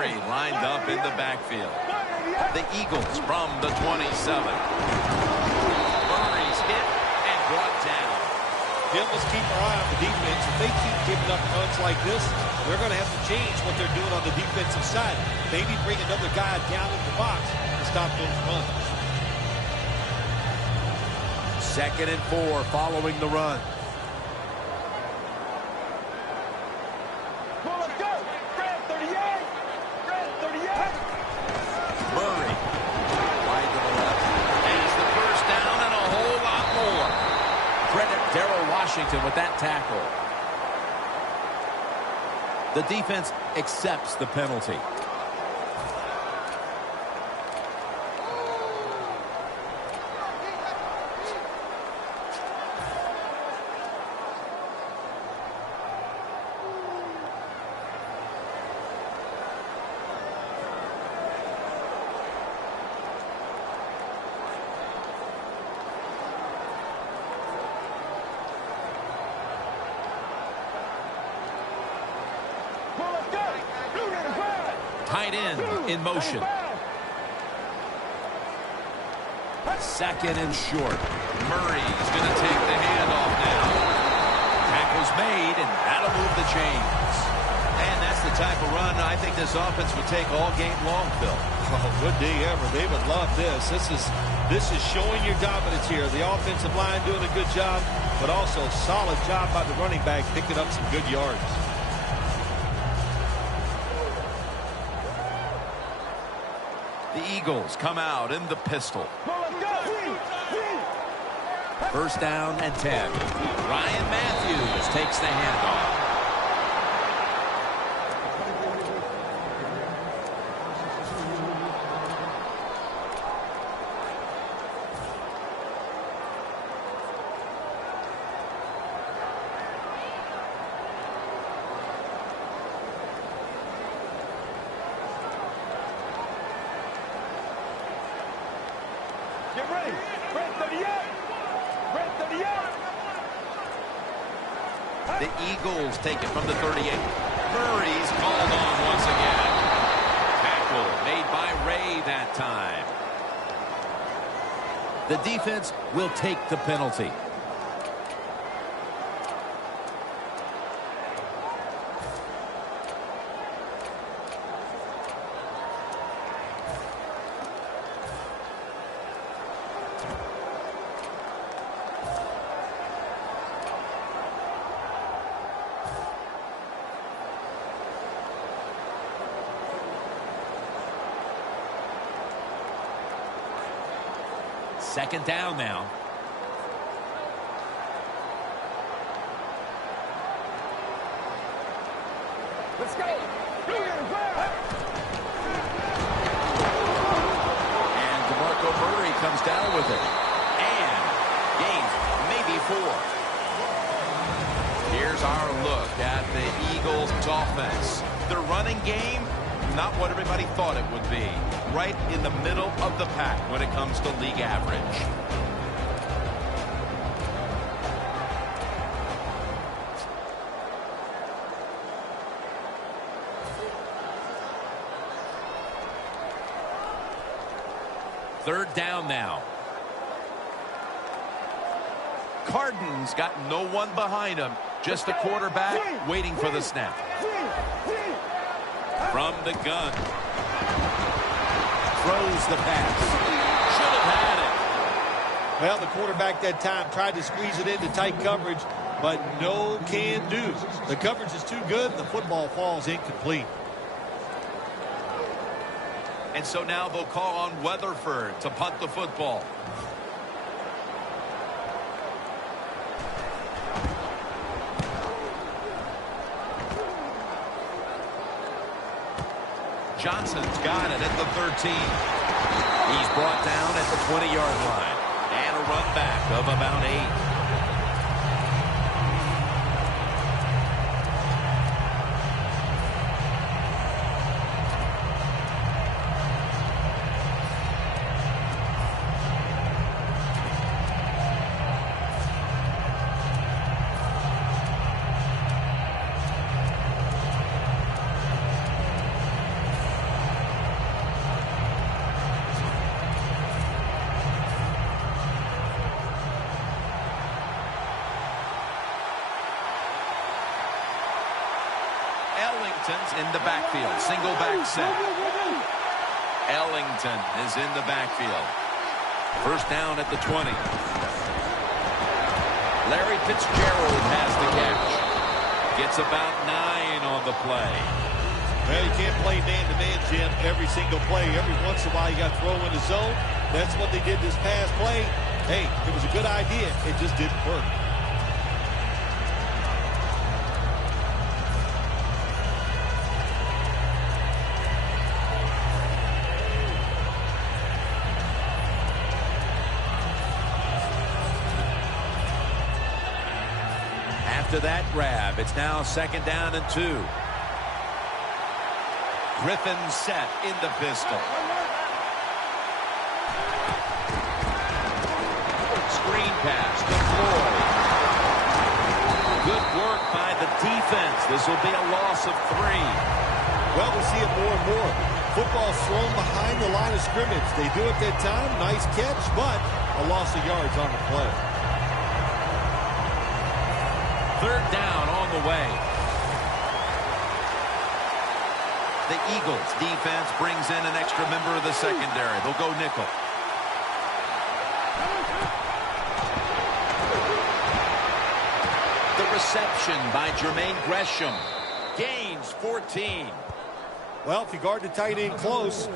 Murray lined up in the backfield. The Eagles from the 27. Murray's hit and brought down. Jim, let's keep our eye on the defense. If they keep giving up runs like this, they're going to have to change what they're doing on the defensive side. Maybe bring another guy down in the box to stop those runs. 2nd and 4 following the run. Murray wide to the left. Has the first down and a whole lot more. Credit Darrell Washington with that tackle. The defense accepts the penalty. Tight end in motion. 2nd and short. Murray's going to take the handoff now. Tackle's made, and that'll move the chains. And that's the type of run I think this offense would take all game long, Phil. Oh, would they ever. They would love this. This is showing your dominance here. The offensive line doing a good job, but also solid job by the running back picking up some good yards. The Eagles come out in the pistol. 1st down and 10. Ryan Matthews takes the handoff. Get ready. Red 38. Red 38. The Eagles take it from the 38. Murray's called on once again. Tackle made by Ray that time. The defense will take the penalty. Second down now. Let's go. And DeMarco Murray comes down with it. And gains maybe 4. Here's our look at the Eagles' offense. Their running game, not what everybody thought it would be. Right in the middle of the pack when it comes to league average. Third down now. Cardin's got no one behind him. Just the quarterback waiting for the snap. From the gun. Throws the pass. Should have had it. Well, the quarterback that time tried to squeeze it into tight coverage, but no can do. The coverage is too good. The football falls incomplete. And so now they'll call on Weatherford to punt the football. Johnson's got it at the 13. He's brought down at the 20-yard line. And a run back of about 8. Ellington's in the backfield. Single back set. Ellington is in the backfield. First down at the 20. Larry Fitzgerald has the catch. Gets about 9 on the play. Well, you can't play man-to-man, Jim, every single play. Every once in a while, you got to throw in the zone. That's what they did this past play. Hey, it was a good idea. It just didn't work. After that grab, it's now second down and 2. Griffin set in the pistol. Screen pass to Floyd. Good work by the defense. This will be a loss of 3. Well, we see it more and more. Football thrown behind the line of scrimmage. They do it that time. Nice catch, but a loss of yards on the play. Third down on the way. The Eagles defense brings in an extra member of the secondary. They'll go nickel. The reception by Jermaine Gresham. Gains 14. Well, if you guard the tight end close,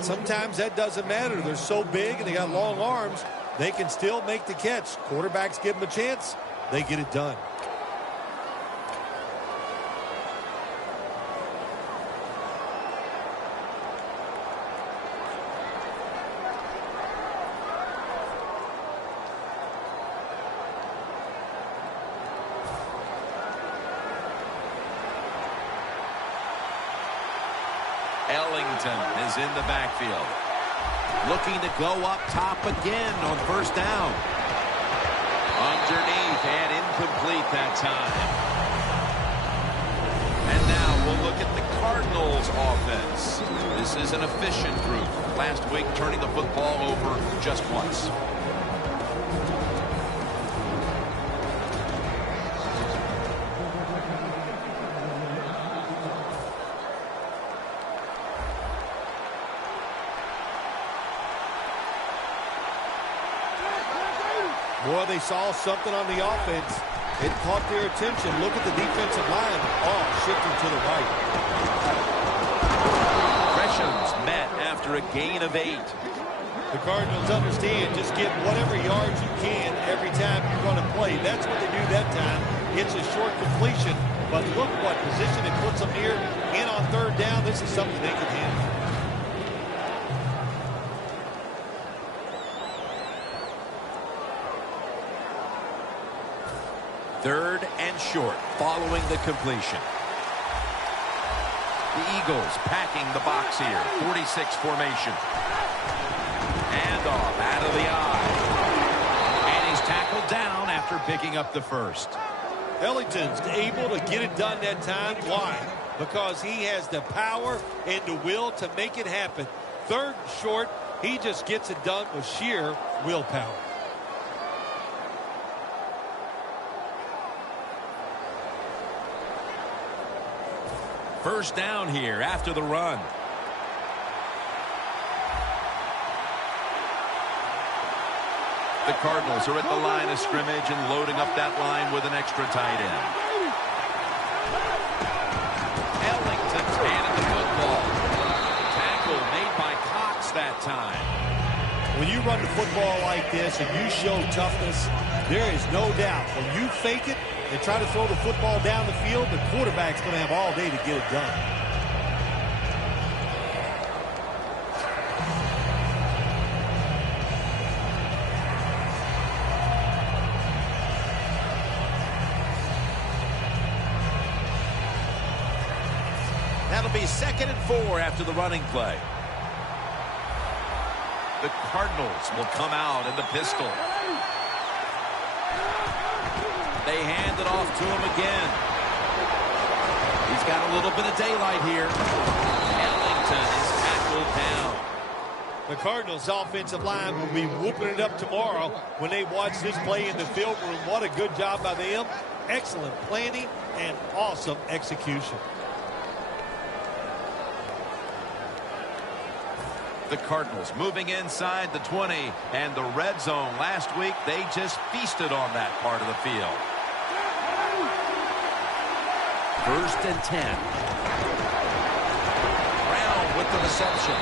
sometimes that doesn't matter. They're so big and they got long arms, they can still make the catch. Quarterbacks give them a chance. They get it done. Ellington is in the backfield. Looking to go up top again on first down. Underneath and incomplete that time. And now we'll look at the Cardinals offense. This is an efficient group. Last week turning the football over just once. Boy, they saw something on the offense. It caught their attention. Look at the defensive line. Oh, shifting to the right. Gresham's met after a gain of 8. The Cardinals understand just get whatever yards you can every time you run a play. That's what they do that time. It's a short completion, but look what position it puts them here. In on third down, this is something they can handle. Third and short following the completion. The Eagles packing the box here. 46 formation. Handoff out of the eye. And he's tackled down after picking up the first. Ellington's able to get it done that time. Why? Because he has the power and the will to make it happen. Third and short, he just gets it done with sheer willpower. First down here after the run. The Cardinals are at the line of scrimmage and loading up that line with an extra tight end. Ellington's handed the football. Tackle made by Cox that time. When you run the football like this and you show toughness, there is no doubt when you fake it and try to throw the football down the field, the quarterback's going to have all day to get it done. That'll be 2nd and 4 after the running play. The Cardinals will come out in the pistol. They hand it off to him again. He's got a little bit of daylight here. Ellington is tackled down. The Cardinals' offensive line will be whooping it up tomorrow when they watch this play in the film room. What a good job by them. Excellent planning and awesome execution. The Cardinals moving inside the 20 and the red zone. Last week, they just feasted on that part of the field. 1st and 10. Brown with the reception.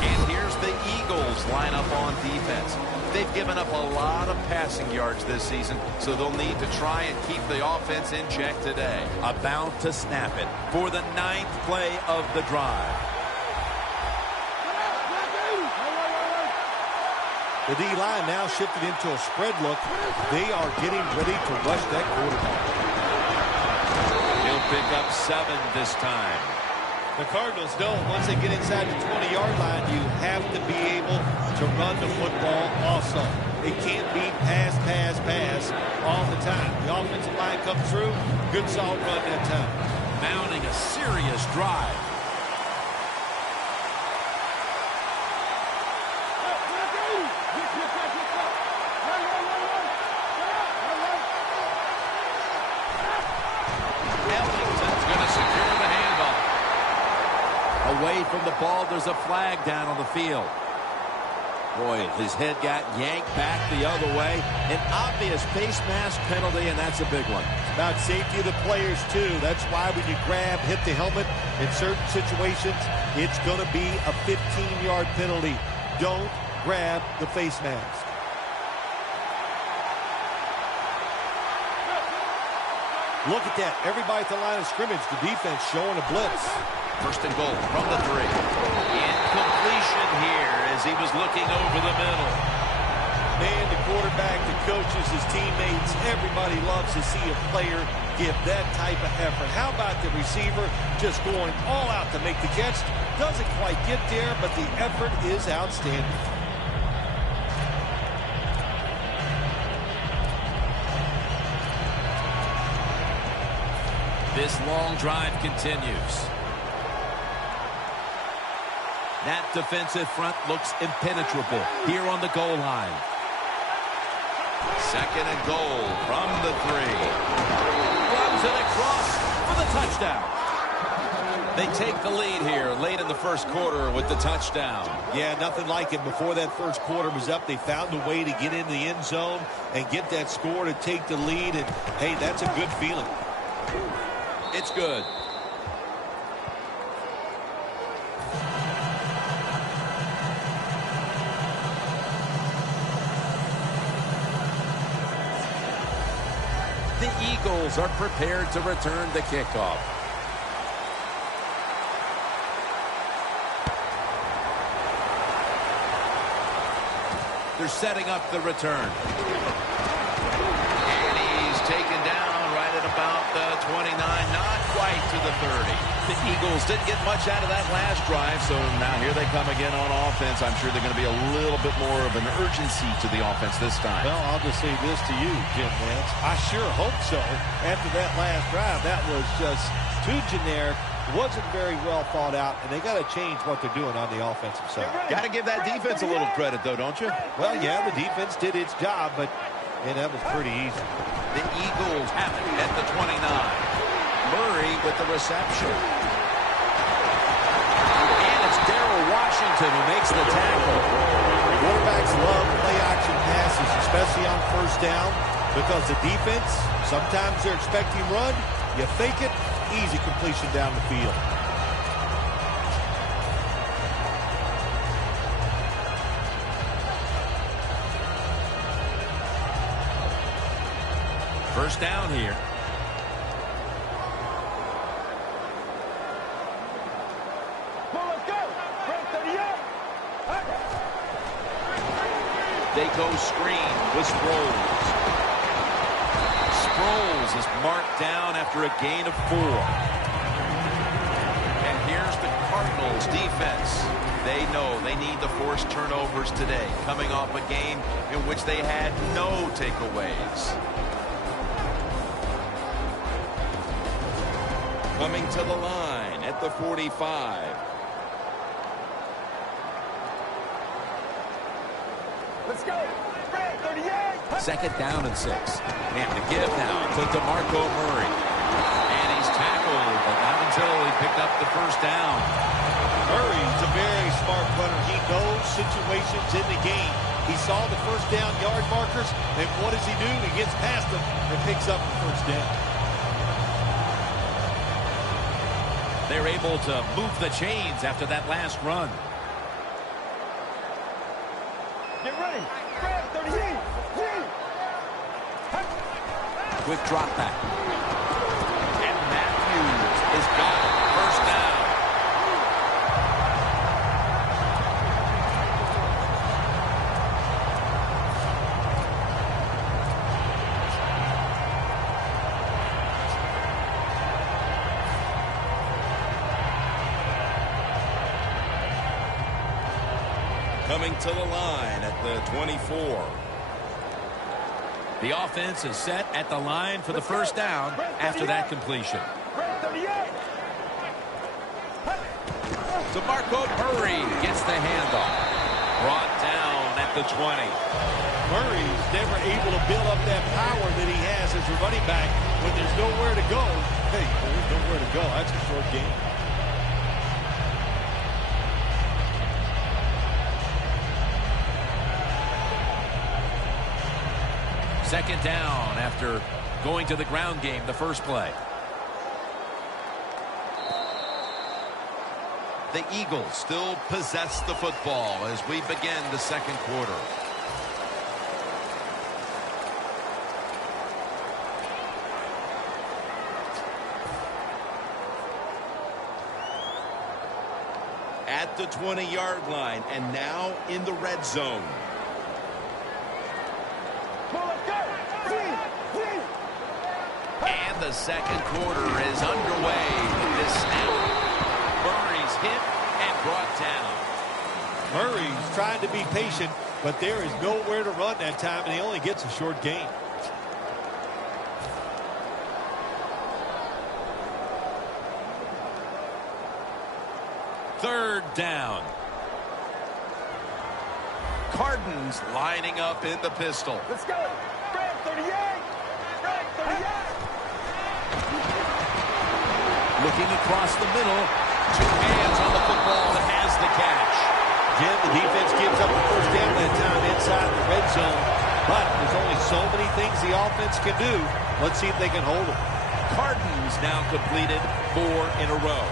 And here's the Eagles line up on defense. They've given up a lot of passing yards this season, so they'll need to try and keep the offense in check today. About to snap it for the 9th play of the drive. The D-line now shifted into a spread look. They are getting ready to rush that quarterback. He'll pick up 7 this time. The Cardinals know once they get inside the 20-yard line, you have to be able to run the football also. It can't be pass, pass, pass all the time. The offensive line comes through. Good solid run that time. Mounting a serious drive. Ellington's going to secure the handoff. Away from the ball, there's a flag down on the field. Boy, his head got yanked back the other way. An obvious face mask penalty, and that's a big one. It's about safety of the players, too. That's why when you grab, hit the helmet in certain situations, it's going to be a 15-yard penalty. Don't grab the face mask. Look at that. Everybody at the line of scrimmage. The defense showing a blitz. 1st and goal from the 3. Incompletion here as he was looking over the middle. Man, the quarterback, the coaches, his teammates, everybody loves to see a player give that type of effort. How about the receiver just going all out to make the catch? Doesn't quite get there, but the effort is outstanding. This long drive continues. That defensive front looks impenetrable here on the goal line. 2nd and goal from the 3. Runs it across for the touchdown. They take the lead here late in the 1st quarter with the touchdown. Yeah, nothing like it. Before that 1st quarter was up, they found a way to get in the end zone and get that score to take the lead. And, hey, that's a good feeling. It's good. The Eagles are prepared to return the kickoff. They're setting up the return. And he's taken down right at about the 29, not quite to the 30. The Eagles didn't get much out of that last drive, so now here they come again on offense. I'm sure they're going to be a little bit more of an urgency to the offense this time. Well, I'll just say this to you, Jim Nance. I sure hope so. After that last drive, that was just too generic. Wasn't very well thought out, and they got to change what they're doing on the offensive side. Got to give that defense a little credit, though, don't you? Well, yeah, the defense did its job, but that was pretty easy. The Eagles have it at the 29. Murray with the reception. And it's Darrell Washington who makes the tackle. Quarterbacks love play-action passes, especially on 1st down, because the defense, sometimes they're expecting run. You fake it, easy completion down the field. First down here. Well, let's go. Brent 38. They go screen with Sproles. Sproles is marked down after a gain of 4. And here's the Cardinals defense. They know they need to force turnovers today, coming off a game in which they had no takeaways. Coming to the line at the 45. Let's go. Brent 38. 2nd down and 6. And the give now to DeMarco Murray. And he's tackled but not until he picked up the first down. Murray's a very smart runner. He knows situations in the game. He saw the first down yard markers, and what does he do? He gets past them and picks up the first down. They're able to move the chains after that last run. Get ready. Grab 38. Quick drop back. And Matthews is gone. First down. Coming to the line at the 24. The offense is set at the line for the first down after that completion. DeMarco Murray gets the handoff. Brought down at the 20. Murray's never able to build up that power that he has as a running back when there's nowhere to go. Hey, there's nowhere to go. That's a short game. Second down after going to the ground game the first play. The Eagles still possess the football as we begin the second quarter. At the 20-yard line and now in the red zone. And the second quarter is underway with this snap. Murray's hit and brought down. Murray's trying to be patient, but there is nowhere to run that time, and he only gets a short gain. Third down. Cardinals lining up in the pistol. Let's go. Grab 38. Grab 38. Looking across the middle. Two hands on the football and has the catch. Again, the defense gives up the first down that time inside the red zone. But there's only so many things the offense can do. Let's see if they can hold it. Cardinals now completed 4 in a row.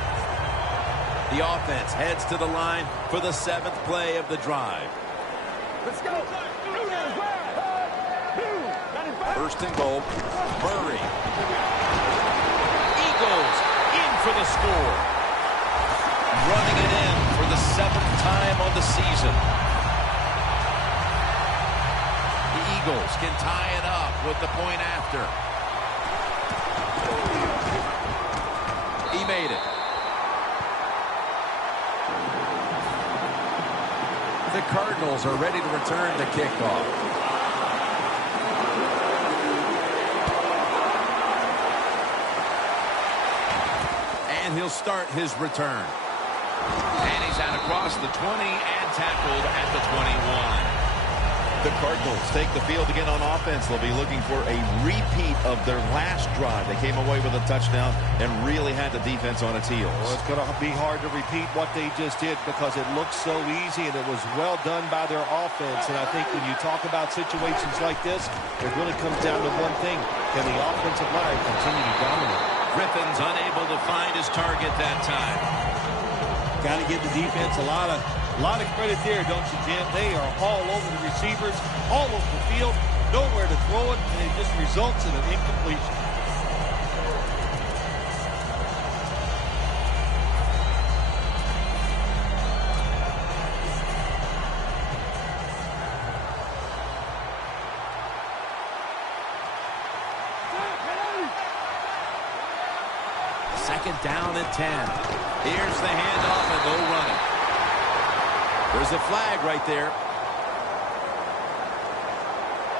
The offense heads to the line for the 7th play of the drive. Let's go. First and goal. Murray. Eagles in for the score. Running it in for the 7th time on the season. The Eagles can tie it up with the point after. He made it. The Cardinals are ready to return the kickoff. And he'll start his return. And he's out across the 20 and tackled at the 21. The Cardinals take the field again on offense. They'll be looking for a repeat of their last drive. They came away with a touchdown and really had the defense on its heels. Well, it's going to be hard to repeat what they just did because it looks so easy and it was well done by their offense. And I think when you talk about situations like this, it really comes down to one thing. Can the offensive line continue to dominate? Griffin's unable to find his target that time. Got to give the defense a lot of credit there, don't you, Jim? They are all over the receivers, all over the field, nowhere to throw it, and it just results in an incompletion. Second down and 10. Here's the handoff and no running. There's a flag right there.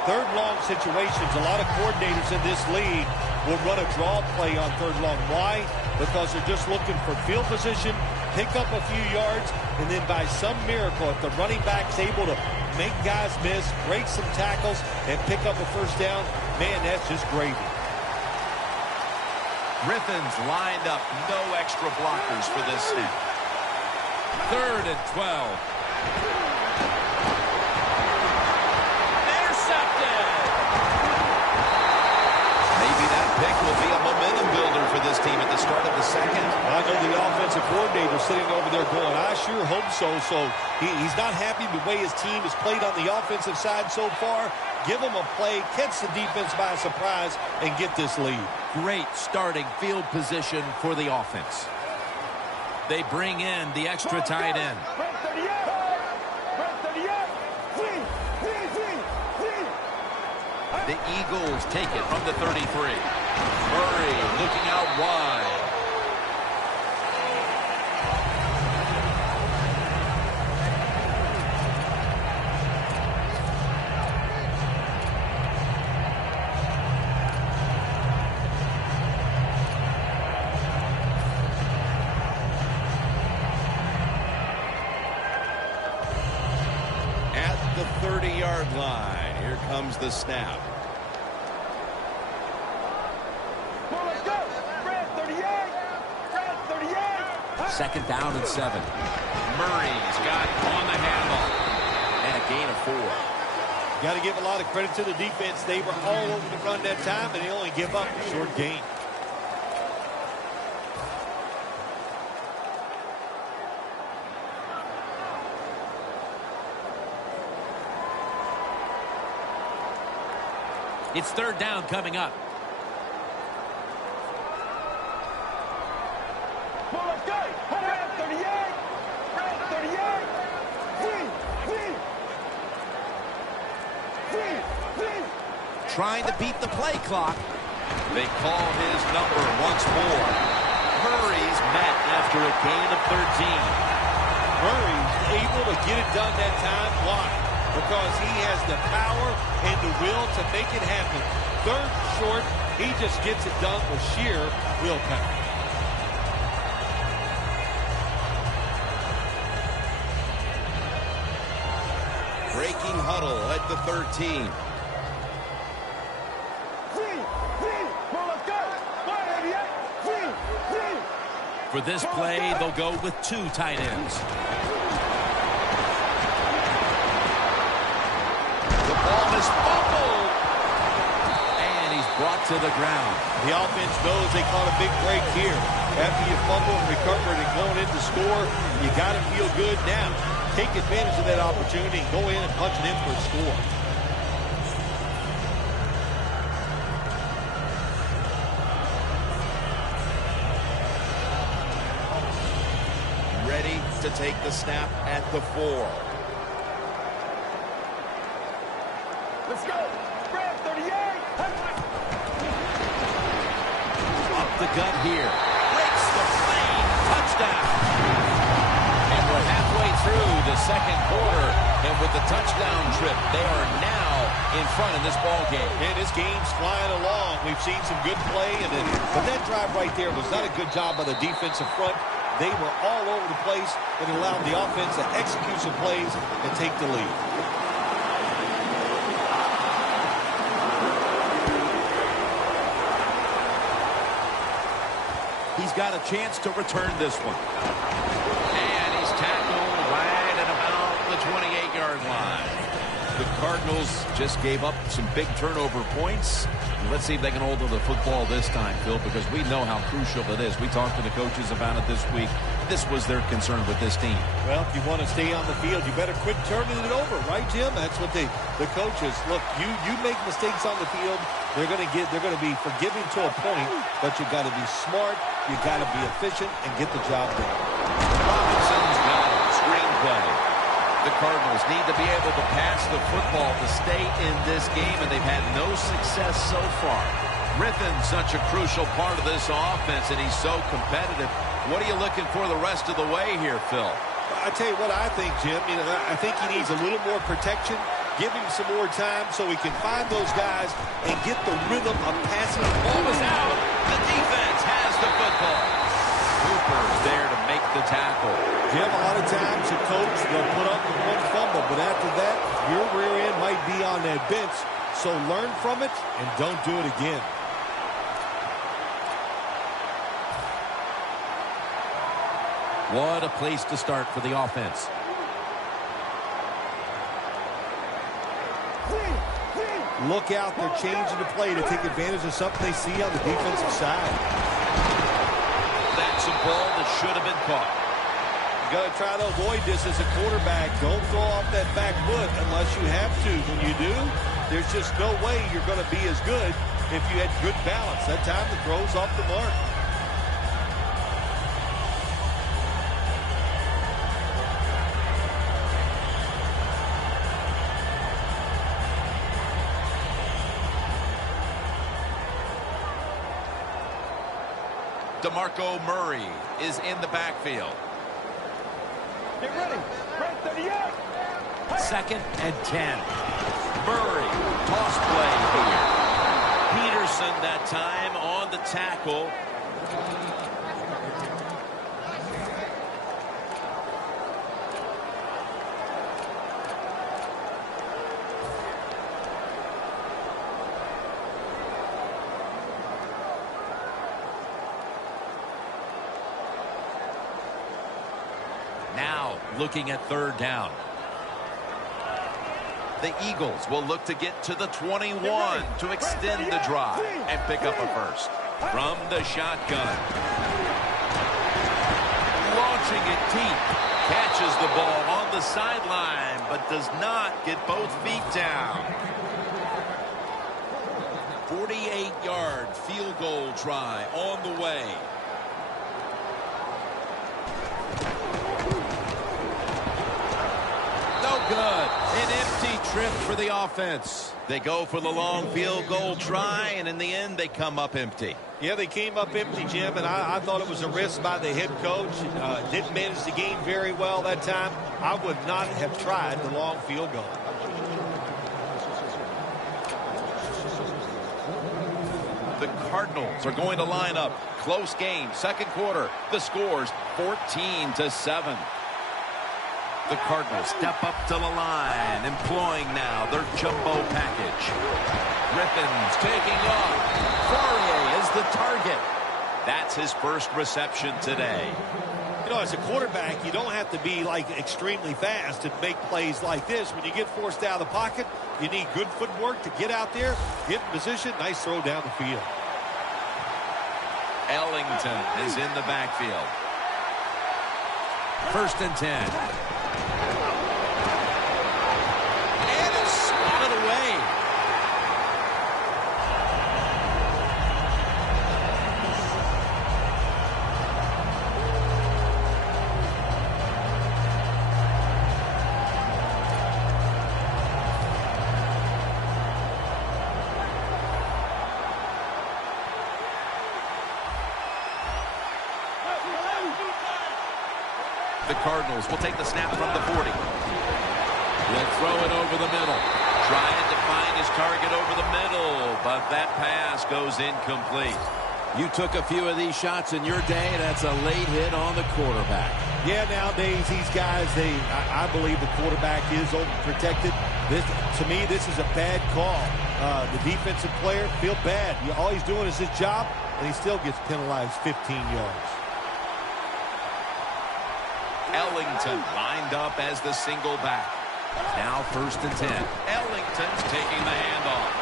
Third long situations, a lot of coordinators in this league will run a draw play on third long. Why? Because they're just looking for field position, pick up a few yards, and then by some miracle, if the running back's able to make guys miss, break some tackles, and pick up a first down, man, that's just gravy. Griffin's lined up. No extra blockers for this snap. 3rd and 12. Intercepted. Maybe that pick will be a momentum builder for this team at the start of the second. I know the offensive coordinator sitting over there going, I sure hope so. So he's not happy the way his team has played on the offensive side so far. Give him a play, catch the defense by surprise, and get this lead. Great starting field position for the offense. They bring in the extra tight end. The Eagles take it from the 33. Murray looking out wide. At the 30-yard line, here comes the snap. 2nd down and 7. Murray's got on the handle. And a gain of 4. Got to give a lot of credit to the defense. They were all over the run that time, and they only give up a short gain. It's 3rd down coming up. Trying to beat the play clock. They call his number once more. Murray's met after a gain of 13. Murray's able to get it done that time. Why? Because he has the power and the will to make it happen. 3rd short, he just gets it done with sheer willpower. Breaking huddle at the 13. For this play, they'll go with 2 tight ends. The ball is fumbled. And he's brought to the ground. The offense knows they caught a big break here. After you fumble and recovered and going in to score, you got to feel good now. Take advantage of that opportunity and go in and punch it in for a score. Ready to take the snap at the 4. Let's go. Brad, 38. Up the gut here. Breaks the plane. Touchdown. And we're halfway through the second quarter. And with the touchdown trip, they are now in front of this ball game. And this game's flying along. We've seen some good play. But that drive right there was not a good job by the defensive front. They were all over the place and allowed the offense to execute some plays and take the lead. He's got a chance to return this one. And he's tackled right at about the 28-yard line. The Cardinals just gave up some big turnover points. Let's see if they can hold on to the football this time, Phil, because we know how crucial it is. We talked to the coaches about it this week. This was their concern with this team. Well, if you want to stay on the field, you better quit turning it over, right, Jim? That's what the coaches look. You make mistakes on the field, they're going to be forgiving to a point, but you got to be smart, you got to be efficient, and get the job done. Robinson's got a screenplay. The Cardinals need to be able to pass the football to stay in this game, and they've had no success so far. Griffin's such a crucial part of this offense, and he's so competitive. What are you looking for the rest of the way here, Phil? I tell you what I think, Jim. I think he needs a little more protection. Give him some more time so he can find those guys and get the rhythm of passing. Ball is out. The defense has the football. Cooper's there to make the tackle. Jim, a lot of times the coach will put up with one fumble, but after that, your rear end might be on that bench. So learn from it and don't do it again. What a place to start for the offense. Look out, they're changing the play to take advantage of something they see on the defensive side. That's a ball that should have been caught. You got to try to avoid this as a quarterback. Don't throw off that back foot unless you have to. When you do, there's just no way you're going to be as good if you had good balance. That time the throw's off the mark. DeMarco Murray is in the backfield. Get ready. Break 38. 2nd and 10. Murray, toss play here. Peterson that time on the tackle. Now looking at 3rd down. The Eagles will look to get to the 21 to extend the drive and pick up a first. From the shotgun. Launching it deep. Catches the ball on the sideline, but does not get both feet down. 48-yard field goal try on the way. No good. An empty trip for the offense. They go for the long field goal try, and in the end, they come up empty. Yeah, they came up empty, Jim, and I thought it was a risk by the head coach. Didn't manage the game very well that time. I would not have tried the long field goal. The Cardinals are going to line up. Close game, 2nd quarter. The score's 14-7. The Cardinals step up to the line, employing now their jumbo package. Griffin's taking off. Fourier is the target. That's his first reception today. You know, as a quarterback, you don't have to be like extremely fast and make plays like this. When you get forced out of the pocket, you need good footwork to get out there, get in position, nice throw down the field. Ellington is in the backfield. 1st and 10. And it's swatted away. The Cardinals will take the snap from the 40. He'll throw it over the middle. Trying to find his target over the middle, but that pass goes incomplete. You took a few of these shots in your day. That's a late hit on the quarterback. Yeah, nowadays these guys, I believe the quarterback is overprotected. To me, this is a bad call. The defensive player feel bad. All he's doing is his job, and he still gets penalized 15 yards. Ellington lined up as the single back. Now 1st and 10. Ellington's taking the handoff.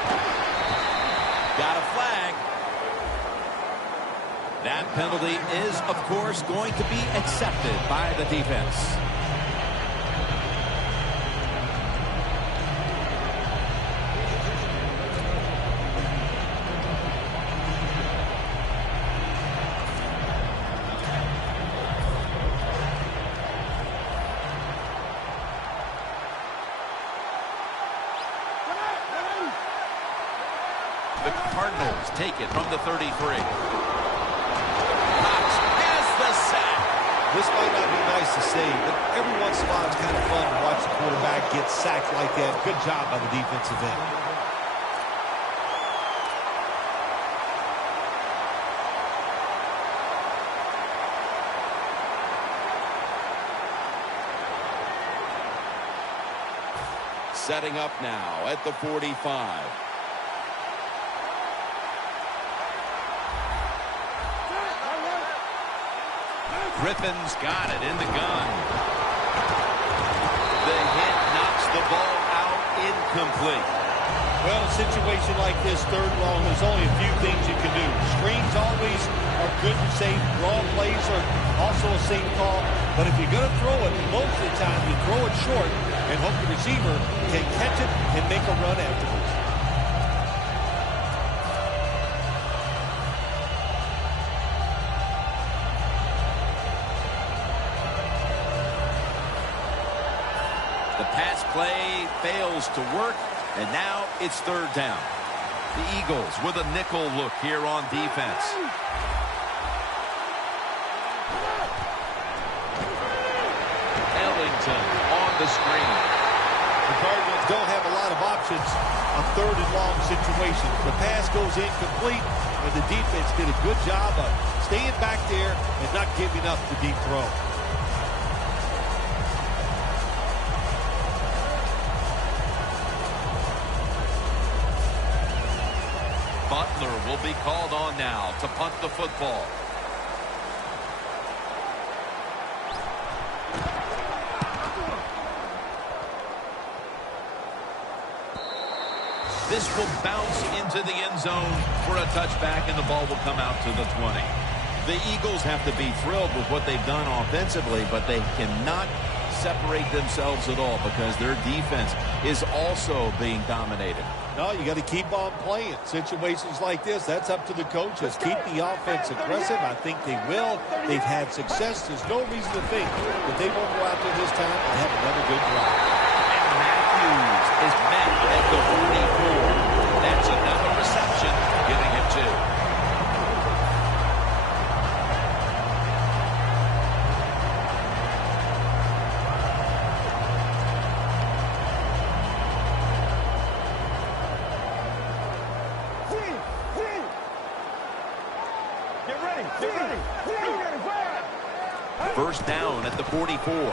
Got a flag. That penalty is, of course, going to be accepted by the defense. The Cardinals take it from the 33. Cox has the sack. This might not be nice to say, but every once in a while it's kind of fun to watch the quarterback get sacked like that. Good job by the defensive end. Setting up now at the 45. Griffin's got it in the gun. The hit knocks the ball out incomplete. Well, in a situation like this, third and long, there's only a few things you can do. Screens always are good and safe. Draw plays are also a safe call. But if you're going to throw it, most of the time you throw it short and hope the receiver can catch it and make a run afterwards. The pass play fails to work, and now it's third down. The Eagles with a nickel look here on defense. Ellington on the screen. The Cardinals don't have a lot of options on third and long situations. The pass goes incomplete, and the defense did a good job of staying back there and not giving up the deep throw. Butler will be called on now to punt the football. This will bounce into the end zone for a touchback, and the ball will come out to the 20. The Eagles have to be thrilled with what they've done offensively, but they cannot separate themselves at all because their defense is also being dominated. No, you got to keep on playing. Situations like this, that's up to the coaches. Keep the offense aggressive. I think they will. They've had success. There's no reason to think that they won't go out there this time and have another good drive. And Matthews is met at the 44. That's another reception, giving him 2. First down at the 44. And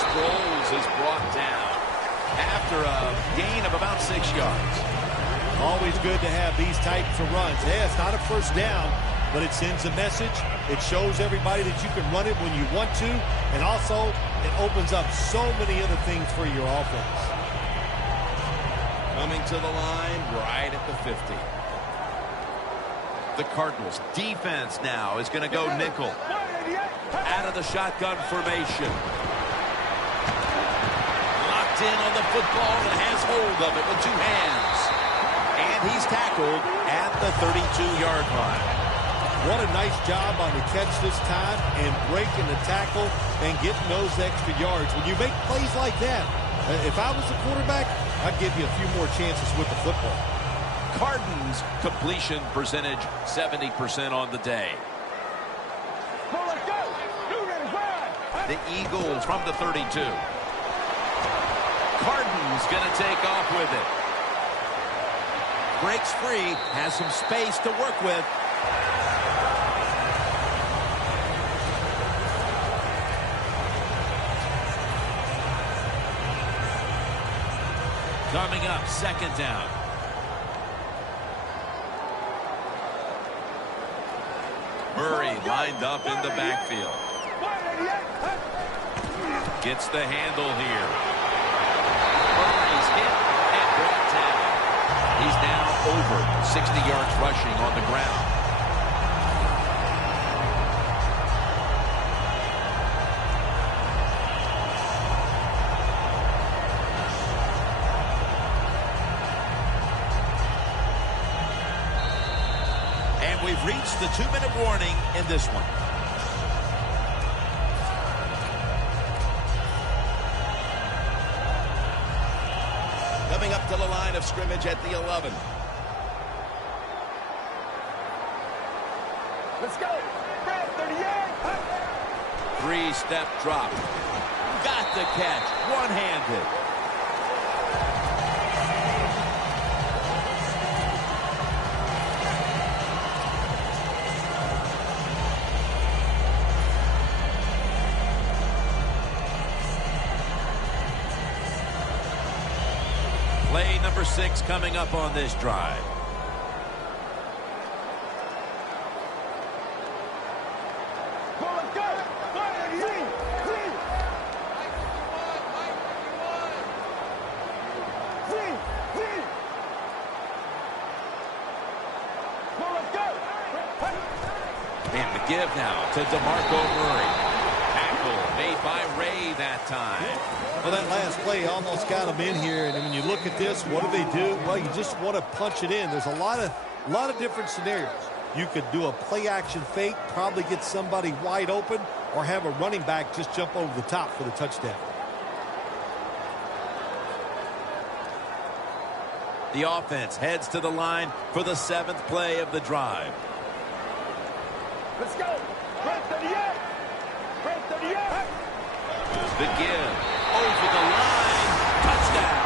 Sproles is brought down after a gain of about 6 yards. Always good to have these types of runs. Yeah, it's not a first down, but it sends a message. It shows everybody that you can run it when you want to, and also it opens up so many other things for your offense. Coming to the line right at the 50. The Cardinals defense now is going to go nickel. Out of the shotgun formation. Locked in on the football and has hold of it with 2 hands. And he's tackled at the 32-yard line. What a nice job on the catch this time and breaking the tackle and getting those extra yards. When you make plays like that, if I was the quarterback, I'd give you a few more chances with the football. Cardinals completion percentage 70% on the day. The Eagles from the 32. Cardinals going to take off with it. Breaks free, has some space to work with. Coming up, second down. Murray lined up in the backfield. Gets the handle here. Murray's hit and brought down. He's now over 60 yards rushing on the ground. And we've reached the 2-minute warning in this one. Coming up to the line of scrimmage at the 11. Let's go. 38. 3-step drop. Got the catch. One-handed. Play number 6 coming up on this drive. give now to DeMarco Murray. Tackle made by Ray that time. Well, that last play almost got him in here, and when you look at this, what do? Well, you just want to punch it in. There's a lot of different scenarios. You could do a play-action fake, probably get somebody wide open, or have a running back just jump over the top for the touchdown. The offense heads to the line for the 7th play of the drive. Let's go. Right 38. Right 38. The give. Over the line. Touchdown.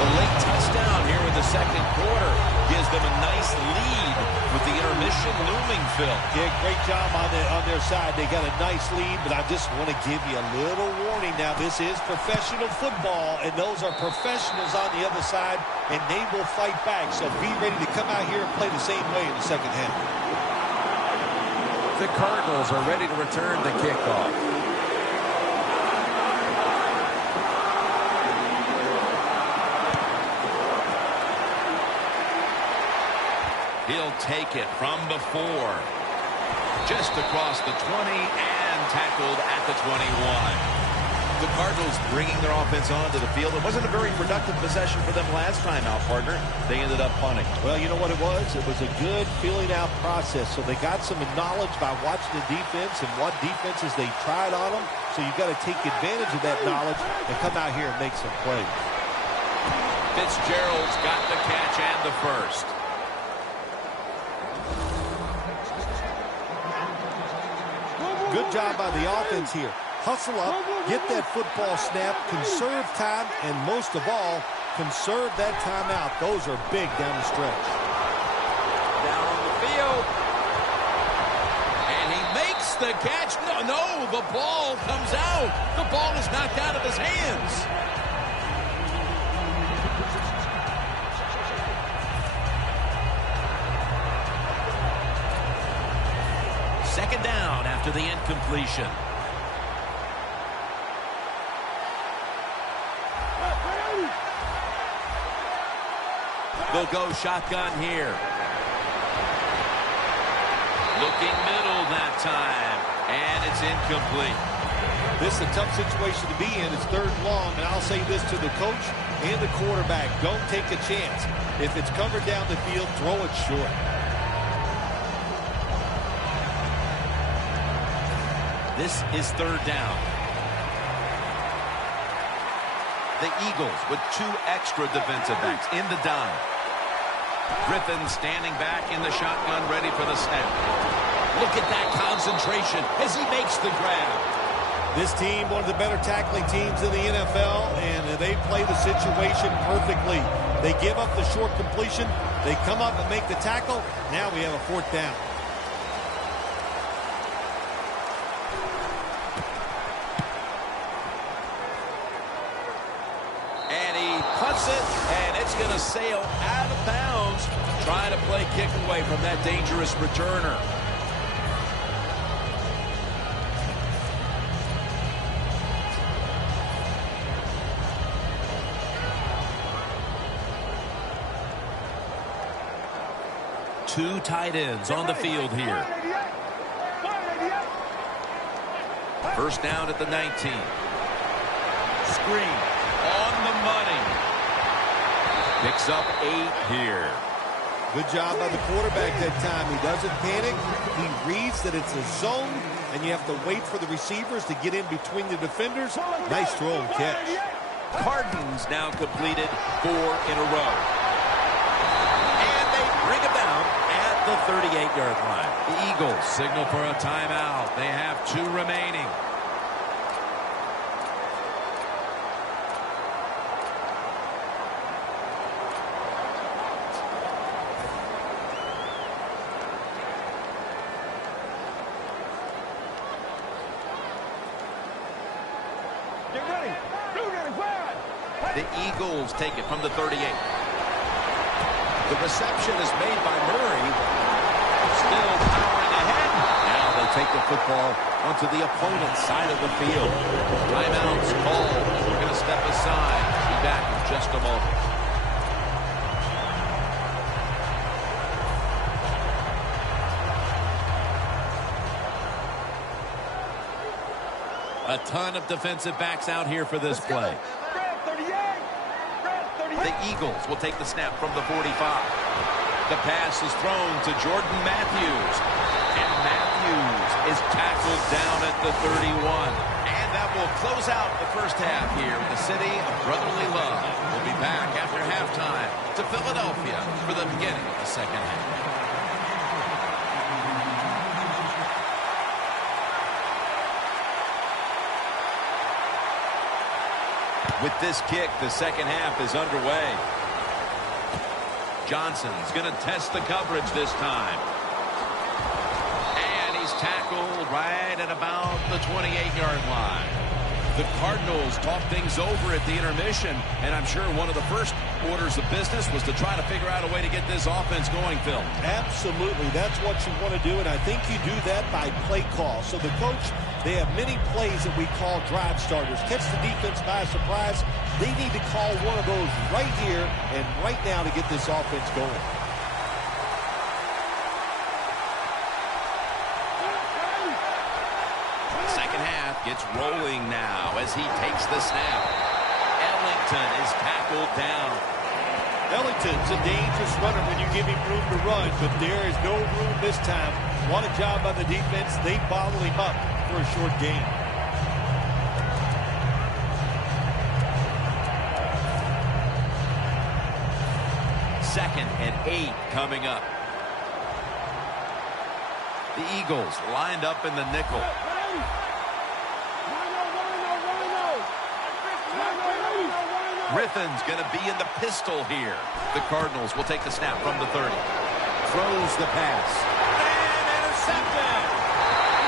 The late touchdown here in the 2nd quarter gives them a nice lead with the intermission looming, Phil. Yeah, great job on their side. They got a nice lead, but I just want to give you a little warning now. This is professional football, and those are professionals on the other side, and they will fight back. So be ready to come out here and play the same way in the second half. The Cardinals are ready to return the kickoff. He'll take it from before. Just across the 20 and tackled at the 21. The Cardinals bringing their offense onto the field. It wasn't a very productive possession for them last time out, partner. They ended up punting. Well, you know what it was? It was a good filling out process. So they got some knowledge by watching the defense and what defenses they tried on them. So you got to take advantage of that knowledge and come out here and make some plays. Fitzgerald's got the catch and the first. Good job by the offense here. Hustle up, get that football snap, conserve time, and most of all, conserve that timeout. Those are big down the stretch. Down on the field. And he makes the catch. No, the ball comes out. The ball is knocked out of his hands. Second down after the incompletion. They'll go shotgun here. Looking middle that time. And it's incomplete. This is a tough situation to be in. It's 3rd and long, and I'll say this to the coach and the quarterback. Don't take a chance. If it's covered down the field, throw it short. This is 3rd down. The Eagles with 2 extra defensive backs in the dime. Griffin standing back in the shotgun, ready for the snap. Look at that concentration as he makes the grab. This team, one of the better tackling teams in the NFL, and they play the situation perfectly. They give up the short completion. They come up and make the tackle. Now we have a 4th down. And it's going to sail out of bounds, trying to play kick away from that dangerous returner. Two tight ends on the field here. First down at the 19. Screen on the money. Picks up 8 here. Good job by the quarterback that time. He doesn't panic. He reads that it's a zone, and you have to wait for the receivers to get in between the defenders. Nice throw and catch. Cardinals now completed 4 in a row. And they bring it down at the 38-yard line. The Eagles signal for a timeout. They have 2 remaining. The Eagles take it from the 38. The reception is made by Murray. Still powering ahead. Now they take the football onto the opponent's side of the field. Timeouts called. We're going to step aside. Be back in just a moment. A ton of defensive backs out here for this play. The Eagles will take the snap from the 45. The pass is thrown to Jordan Matthews. And Matthews is tackled down at the 31. And that will close out the first half here in the city of brotherly love. We'll be back after halftime to Philadelphia for the beginning of the second half. With this kick, the second half is underway. Johnson's going to test the coverage this time. And he's tackled right at about the 28-yard line. The Cardinals talk things over at the intermission, and I'm sure one of the first orders of business was to try to figure out a way to get this offense going, Phil. Absolutely. That's what you want to do, and I think you do that by play call. So the coach, they have many plays that we call drive starters. Catch the defense by surprise. They need to call one of those right here and right now to get this offense going. Gets rolling now as he takes the snap. Ellington is tackled down. Ellington's a dangerous runner when you give him room to run, but there is no room this time. What a job by the defense. They bottled him up for a short gain. Second and 8 coming up. The Eagles lined up in the nickel. Griffin's going to be in the pistol here. The Cardinals will take the snap from the 30. Throws the pass. And intercepted.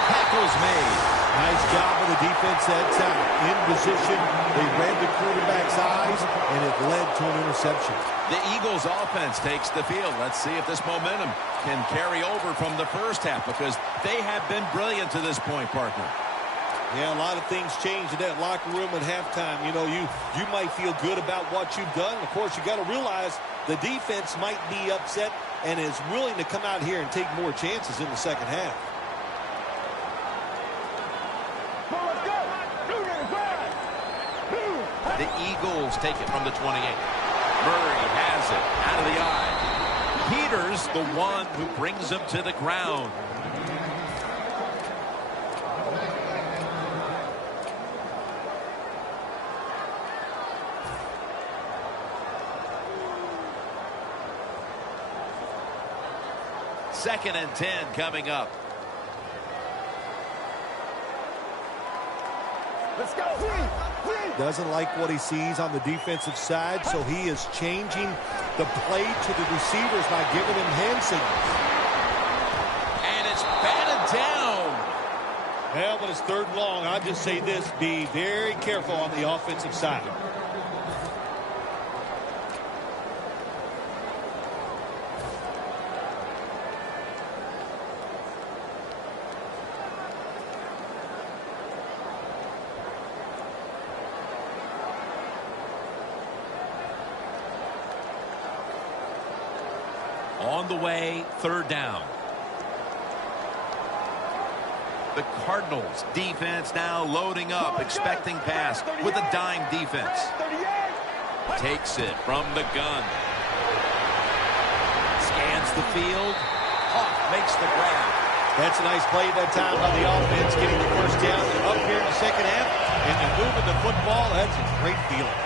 Tackle's made. Nice job of the defense that time. In position, they read the quarterback's eyes, and it led to an interception. The Eagles offense takes the field. Let's see if this momentum can carry over from the first half, because they have been brilliant to this point, partner. Yeah, a lot of things changed in that locker room at halftime. You know, you might feel good about what you've done. Of course, you got to realize the defense might be upset and is willing to come out here and take more chances in the second half. The Eagles take it from the 28. Murray has it out of the eye. Peters, the one who brings him to the ground. Second and 10 coming up. Let's go. Doesn't like what he sees on the defensive side, so he is changing the play to the receivers by giving him hand signals. And it's batted down. Well, when it's third and long, I'll just say this: be very careful on the offensive side. On the way, third down. The Cardinals defense now loading up, expecting pass with a dime defense. Takes it from the gun. Scans the field. Huff makes the grab. That's a nice play that time by the offense, getting the first down. They're up here in the second half, and they're moving the football. That's a great feeling.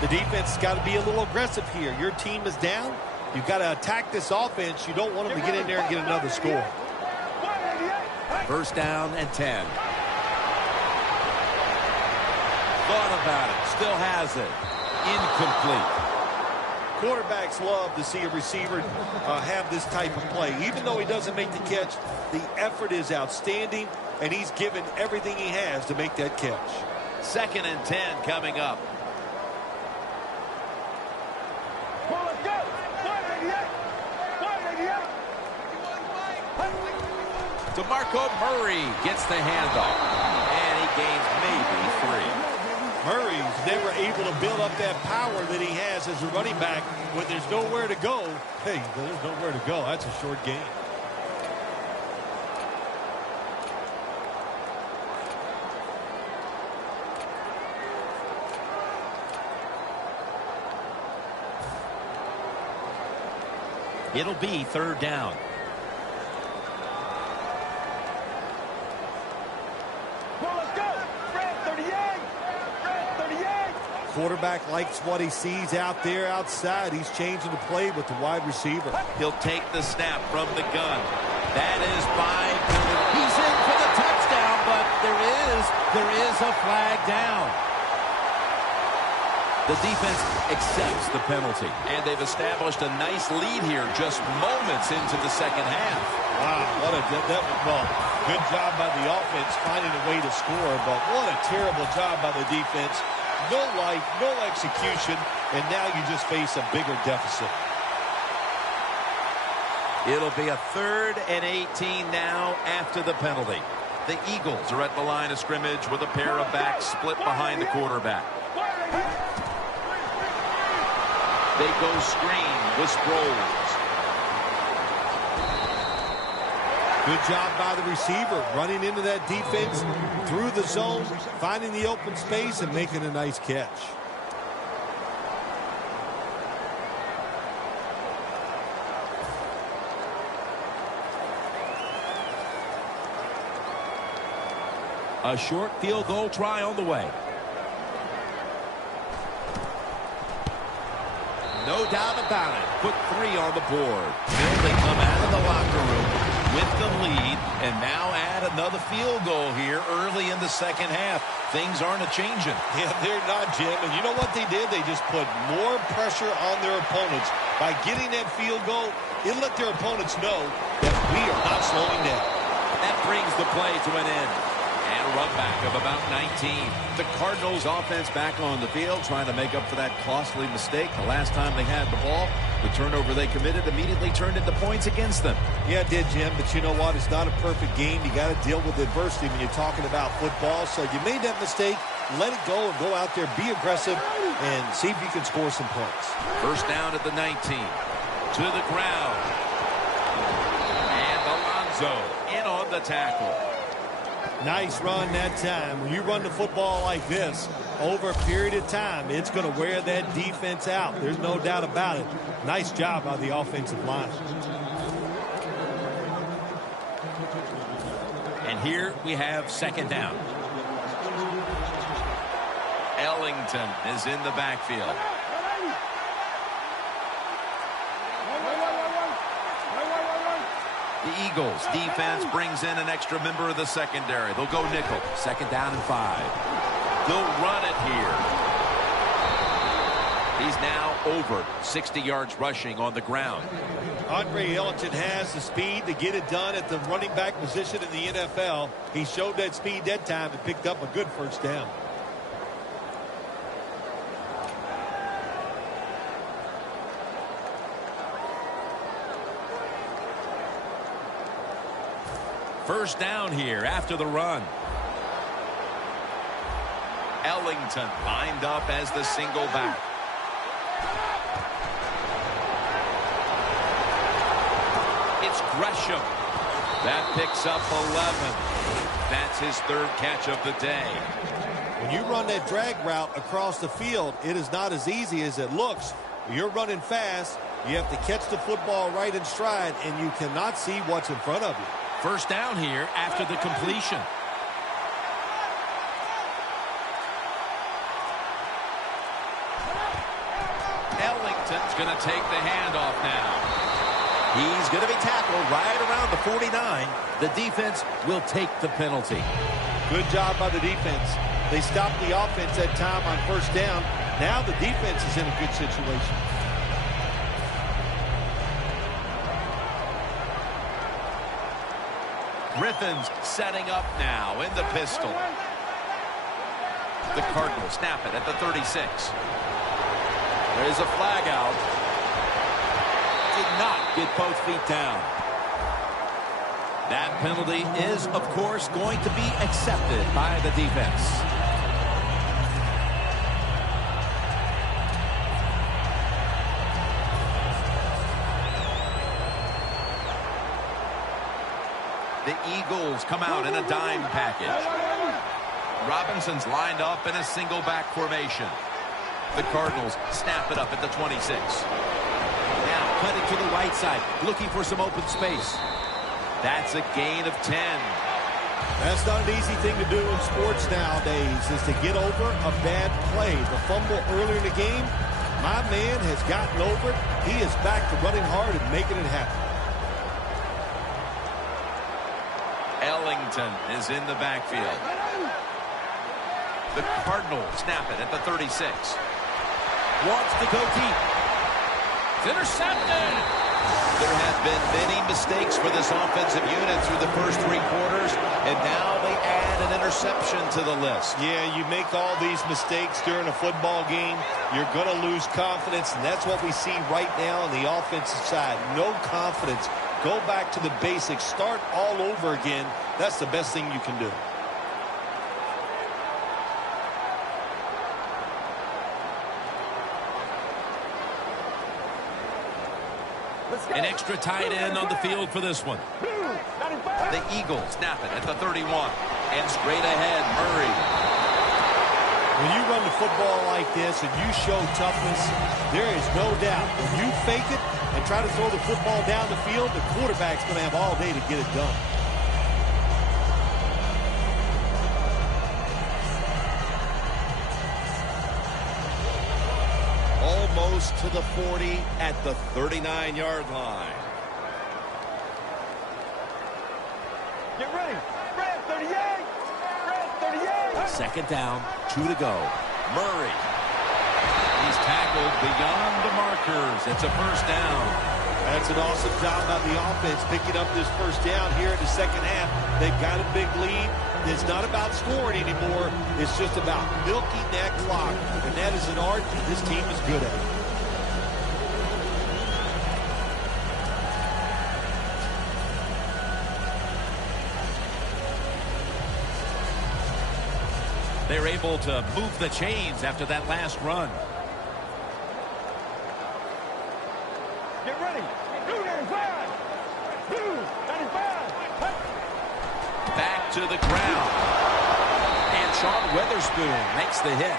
The defense has got to be a little aggressive here. Your team is down. You've got to attack this offense. You don't want them to get in there and get another score. First down and 10. Thought about it. Still has it. Incomplete. Quarterbacks love to see a receiver have this type of play. Even though he doesn't make the catch, the effort is outstanding, and he's given everything he has to make that catch. Second and 10 coming up. DeMarco Murray gets the handoff, and he gains maybe 3. Murray's never able to build up that power that he has as a running back when there's nowhere to go. Hey, there's nowhere to go. That's a short game. It'll be third down. Well, let's go. Red 38. Red 38. Quarterback likes what he sees out there outside. He's changing the play with the wide receiver. He'll take the snap from the gun. That is by Miller. He's in for the touchdown, but there is a flag down. The defense accepts the penalty. And they've established a nice lead here just moments into the second half. Wow, good job by the offense finding a way to score, but what a terrible job by the defense. No life, no execution, and now you just face a bigger deficit. It'll be a 3rd and 18 now after the penalty. The Eagles are at the line of scrimmage with a pair of backs split behind the quarterback. They go screen with Sproles. Good job by the receiver, running into that defense through the zone, finding the open space and making a nice catch. A short field goal try on the way. No doubt about it. Put 3 on the board. They come out of the locker room with the lead and now add another field goal here early in the second half. Things aren't changing. Yeah, they're not, Jim. And you know what they did? They just put more pressure on their opponents. By getting that field goal, it let their opponents know that we are not slowing down. That brings the play to an end. And a run back of about 19. The Cardinals offense back on the field trying to make up for that costly mistake. The last time they had the ball, the turnover they committed immediately turned into points against them. Yeah, it did, Jim, but you know what? It's not a perfect game. You got to deal with adversity when you're talking about football. So you made that mistake, let it go, and go out there, be aggressive, and see if you can score some points. First down at the 19. To the ground. And Alonso in on the tackle. Nice run that time. When you run the football like this, over a period of time, it's going to wear that defense out. There's no doubt about it. Nice job by the offensive line. And here we have second down. Ellington is in the backfield. The Eagles defense brings in an extra member of the secondary. They'll go nickel. Second down and 5. They'll run it here. He's now over 60 yards rushing on the ground. Andre Ellington has the speed to get it done at the running back position in the NFL. He showed that speed that time and picked up a good first down. First down here after the run. Ellington lined up as the single back. It's Gresham. That picks up 11. That's his 3rd catch of the day. When you run that drag route across the field, it is not as easy as it looks. You're running fast. You have to catch the football right in stride, and you cannot see what's in front of you. First down here after the completion. Ellington's going to take the handoff now. He's going to be tackled right around the 49. The defense will take the penalty. Good job by the defense. They stopped the offense that time on first down. Now the defense is in a good situation. Griffin's setting up now in the pistol. The Cardinals snap it at the 36. There's a flag out. Did not get both feet down. That penalty is, of course, going to be accepted by the defense. The Eagles come out in a dime package. Robinson's lined up in a single back formation. The Cardinals snap it up at the 26. Now cut it to the right side, looking for some open space. That's a gain of 10. That's not an easy thing to do in sports nowadays, is to get over a bad play. The fumble earlier in the game, my man has gotten over it. He is back to running hard and making it happen. Ellington is in the backfield. The Cardinals snap it at the 36. Wants to go deep. It's intercepted. There have been many mistakes for this offensive unit through the first 3 quarters, and now they add an interception to the list. Yeah, you make all these mistakes during a football game, you're going to lose confidence, and that's what we see right now on the offensive side. No confidence. Go back to the basics. Start all over again. That's the best thing you can do. An extra tight end on the field for this one. The Eagles snap it at the 31. And straight ahead, Murray. When you run the football like this and you show toughness, there is no doubt. When you fake it and try to throw the football down the field, the quarterback's going to have all day to get it done. Almost to the 40 at the 39-yard line. Get ready. Red 38. Red 38. Second down, 2 to go. Murray. He's tackled beyond the markers. It's a first down. That's an awesome job by the offense picking up this first down here in the second half. They've got a big lead. It's not about scoring anymore. It's just about milking that clock. And that is an art that this team is good at. They're able to move the chains after that last run. Get ready. 295. 295. Back to the ground. And Sean Weatherspoon makes the hit.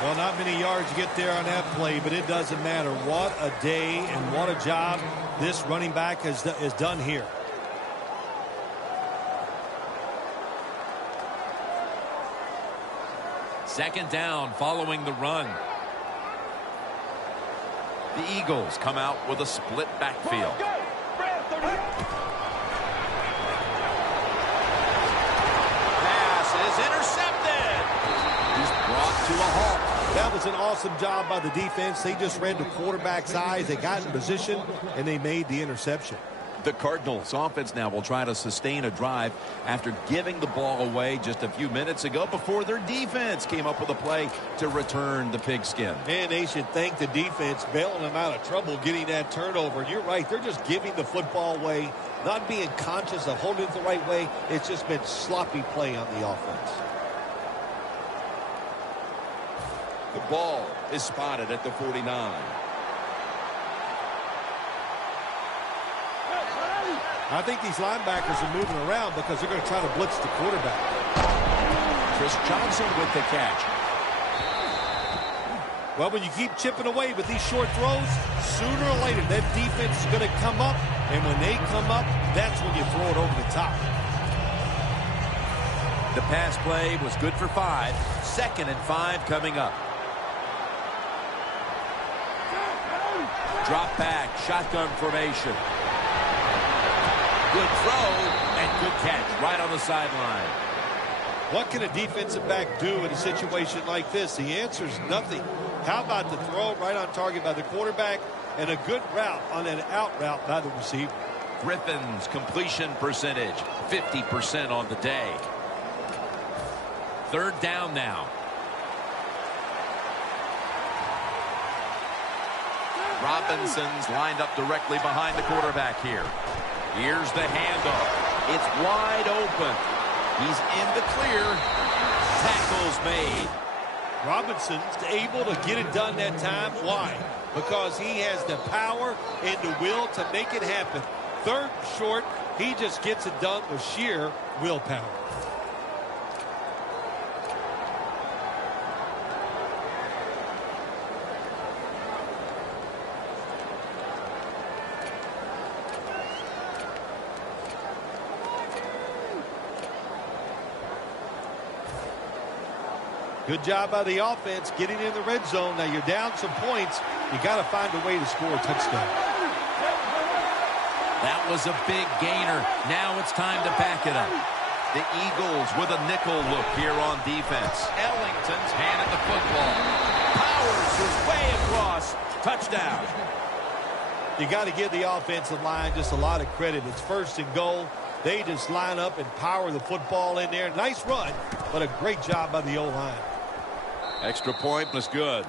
Well, not many yards to get there on that play, but it doesn't matter. What a day and what a job this running back has done here. Second down following the run. The Eagles come out with a split backfield. Pass is intercepted. He's brought to a halt. That was an awesome job by the defense. They just read the quarterback's eyes. They got in position, and they made the interception. The Cardinals offense now will try to sustain a drive after giving the ball away just a few minutes ago before their defense came up with a play to return the pigskin. And they should thank the defense bailing them out of trouble getting that turnover. And you're right, they're just giving the football away, not being conscious of holding it the right way. It's just been sloppy play on the offense. The ball is spotted at the 49. I think these linebackers are moving around because they're going to try to blitz the quarterback. Chris Johnson with the catch. Well, when you keep chipping away with these short throws, sooner or later that defense is going to come up, and when they come up, that's when you throw it over the top. The pass play was good for 5. 2nd and 5 coming up. Drop back, shotgun formation. Good throw and good catch right on the sideline. What can a defensive back do in a situation like this? The answer is nothing. How about the throw right on target by the quarterback and a good route on an out route by the receiver? Griffin's completion percentage, 50% on the day. 3rd down now. Robinson's lined up directly behind the quarterback here. Here's the handoff. It's wide open. He's in the clear. Tackles made. Robinson's able to get it done that time. Why? Because he has the power and the will to make it happen. 3rd and short, He just gets it done with sheer willpower. Good job by the offense getting in the red zone. Now you're down some points. You got to find a way to score a touchdown. That was a big gainer. Now it's time to back it up. The Eagles with a nickel look here on defense. Ellington's handed the football. Powers is way across. Touchdown. You got to give the offensive line just a lot of credit. It's 1st and goal. They just line up and power the football in there. Nice run, but a great job by the O-line. Extra point was good.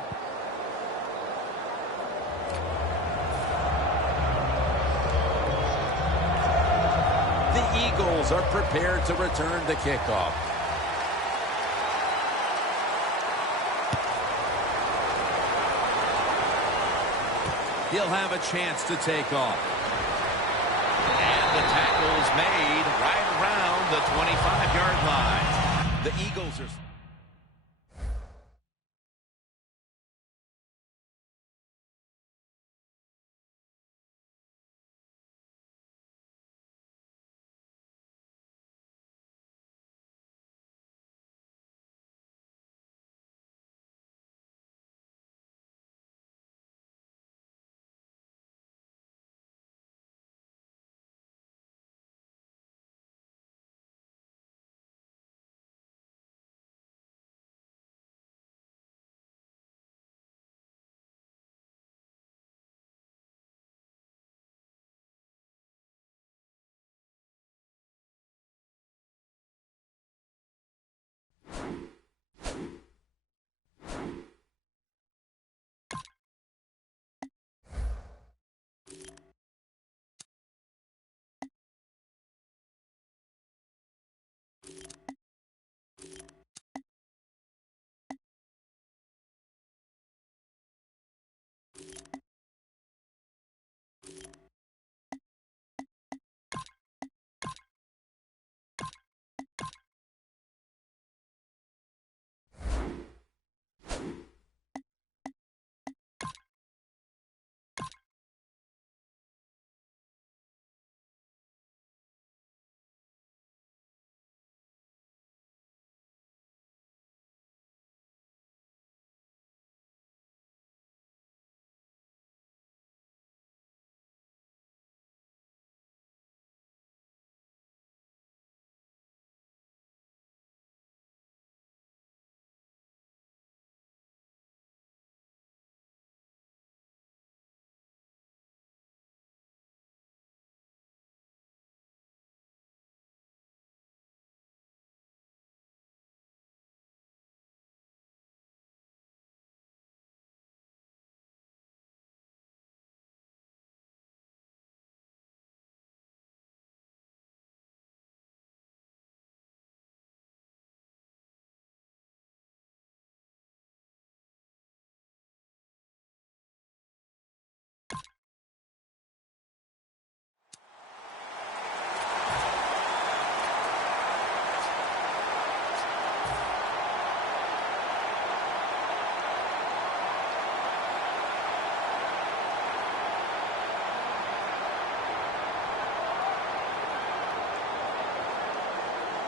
The Eagles are prepared to return the kickoff. He'll have a chance to take off. And the tackle's made right around the 25-yard line. The Eagles are...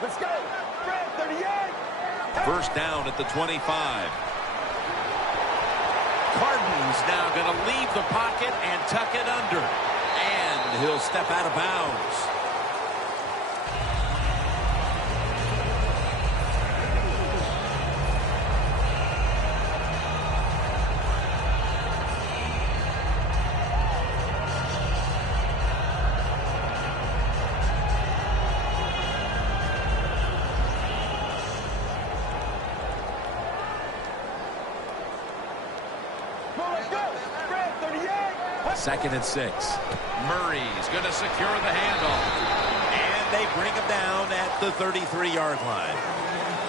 Let's go. Red 38. First down at the 25. Carden's now going to leave the pocket and tuck it under. And he'll step out of bounds. Second and 6. Murray's going to secure the handoff. And they bring him down at the 33-yard line.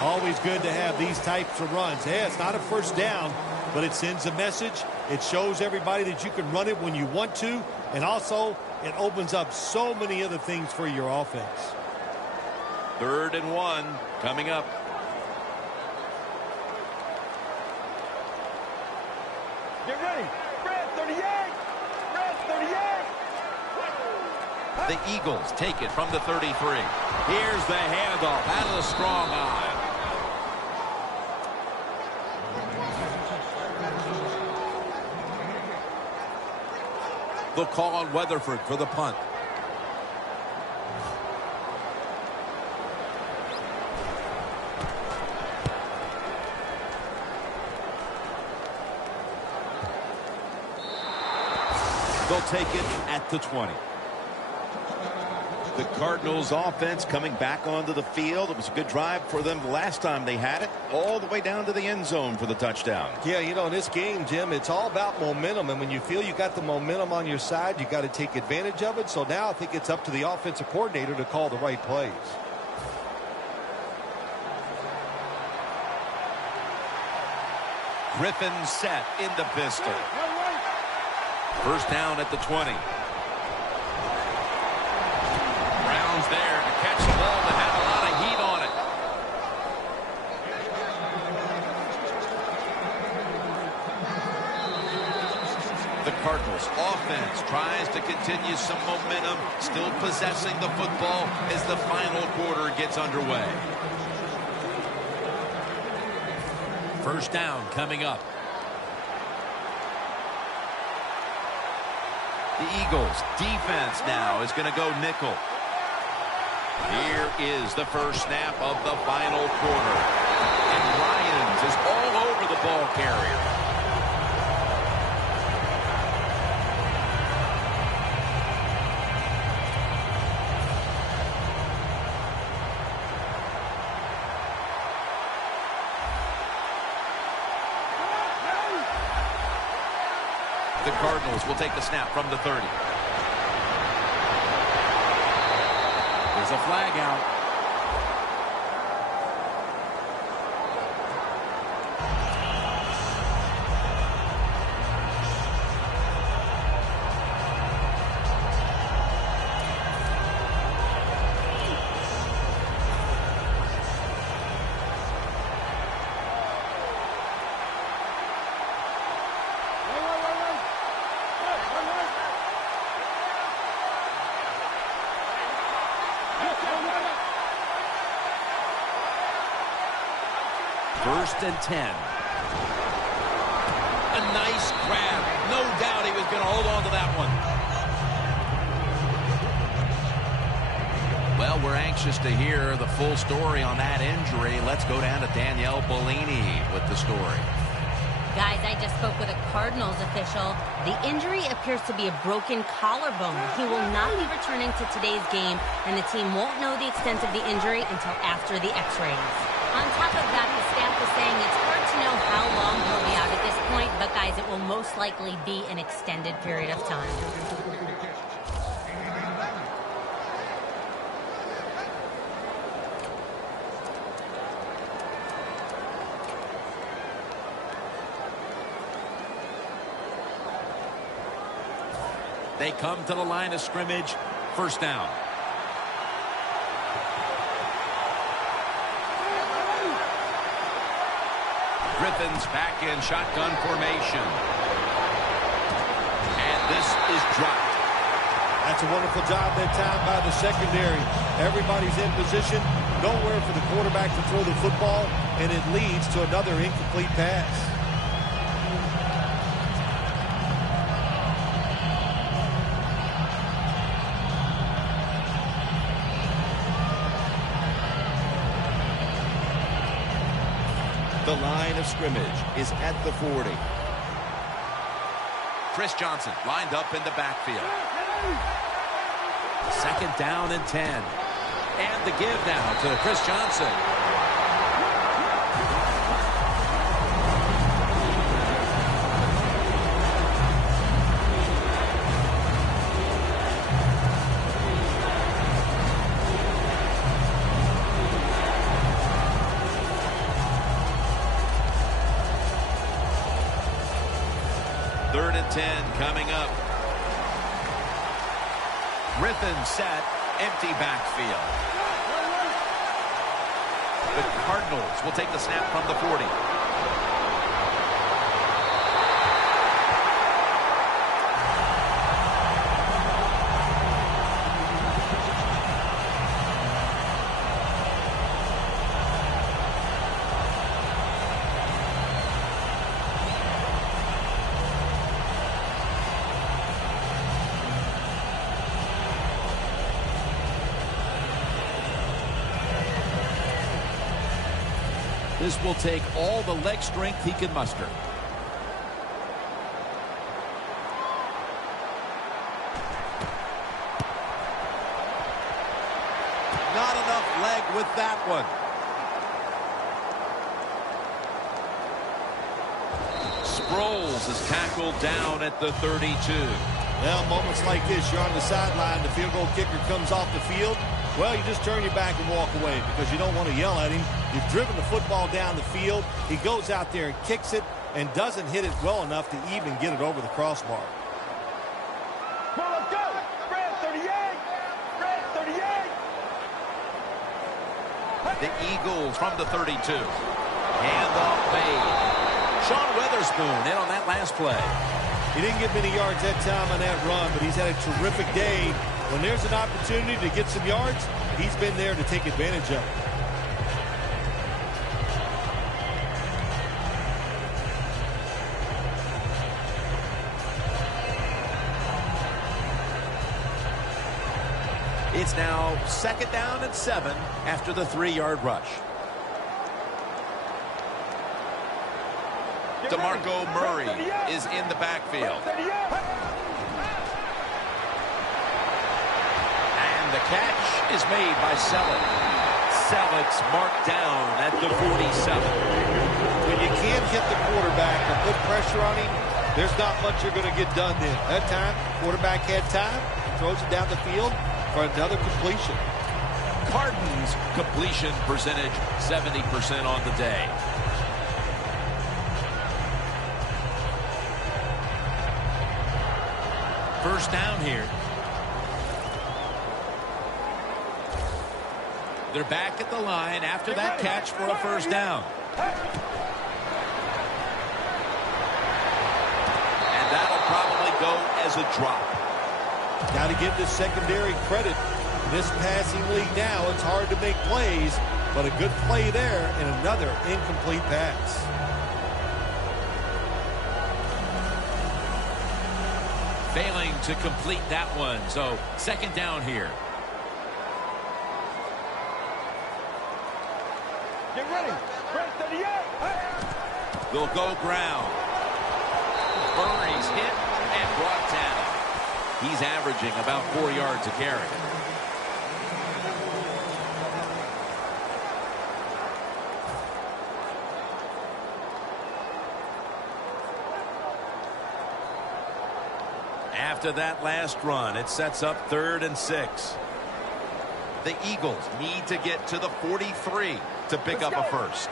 Always good to have these types of runs. Hey, it's not a first down, but it sends a message. It shows everybody that you can run it when you want to, and also it opens up so many other things for your offense. 3rd and 1 coming up. Get ready. Red 38. Red 38. The Eagles take it from the 33. Here's the handoff out of the strong eye. They'll call on Weatherford for the punt. They'll take it at the 20. The Cardinals offense coming back onto the field. It was a good drive for them the last time they had it, all the way down to the end zone for the touchdown. Yeah, you know, in this game, Jim, it's all about momentum. And when you feel you got the momentum on your side, you got to take advantage of it. So now I think it's up to the offensive coordinator to call the right plays. Griffin set in the pistol. 1st down at the 20. Brown's there to catch the ball that had a lot of heat on it. The Cardinals offense tries to continue some momentum, still possessing the football as the final quarter gets underway. 1st down coming up. The Eagles defense now is going to go nickel. Here is the first snap of the final quarter. And Ryans is all over the ball carrier. The Cardinals will take the snap from the 30. There's a flag out. First and 10. A nice grab. No doubt he was going to hold on to that one. Well, we're anxious to hear the full story on that injury. Let's go down to Danielle Bellini with the story. Guys, I just spoke with a Cardinals official. The injury appears to be a broken collarbone. He will not be returning to today's game, and the team won't know the extent of the injury until after the x-rays. On top of that, the staff is saying it's hard to know how long he'll be out at this point, but guys, it will most likely be an extended period of time. They come to the line of scrimmage. 1st down. Griffin's back in shotgun formation. And this is dropped. That's a wonderful job that time by the secondary. Everybody's in position. Nowhere for the quarterback to throw the football, and it leads to another incomplete pass. The line of scrimmage is at the 40. Chris Johnson lined up in the backfield. 2nd down and 10. And the give now to Chris Johnson. 3rd and 10 coming up. Griffin set, empty backfield. The Cardinals will take the snap from the 40. This will take all the leg strength he can muster. Not enough leg with that one. Sproles is tackled down at the 32. Well, moments like this, you're on the sideline, the field goal kicker comes off the field. Well, you just turn your back and walk away because you don't want to yell at him. You've driven the football down the field. He goes out there and kicks it and doesn't hit it well enough to even get it over the crossbar. Well, let's go. Red 38. Red 38. The Eagles from the 32. Handoff made. Sean Weatherspoon in on that last play. He didn't get many yards that time on that run, but he's had a terrific day. When there's an opportunity to get some yards, he's been there to take advantage of it. It's now 2nd down and 7 after the 3-yard rush. DeMarco Murray is in the backfield. And the catch is made by Selleck. Selleck's marked down at the 47. When you can't hit the quarterback or put pressure on him, there's not much you're going to get done then. That time, quarterback had time, throws it down the field for another completion. Cardinals' completion percentage 70% on the day. First down here. They're back at the line after that catch for a first down. And that'll probably go as a drop. Got to give the secondary credit. This passing league now, it's hard to make plays, but a good play there and another incomplete pass. Failing to complete that one, so 2nd down here. Get ready. Red 38. They'll go ground. Murray's hit and brought down. He's averaging about 4 yards a carry. After that last run, it sets up 3rd and 6. The Eagles need to get to the 43 to pick up a first.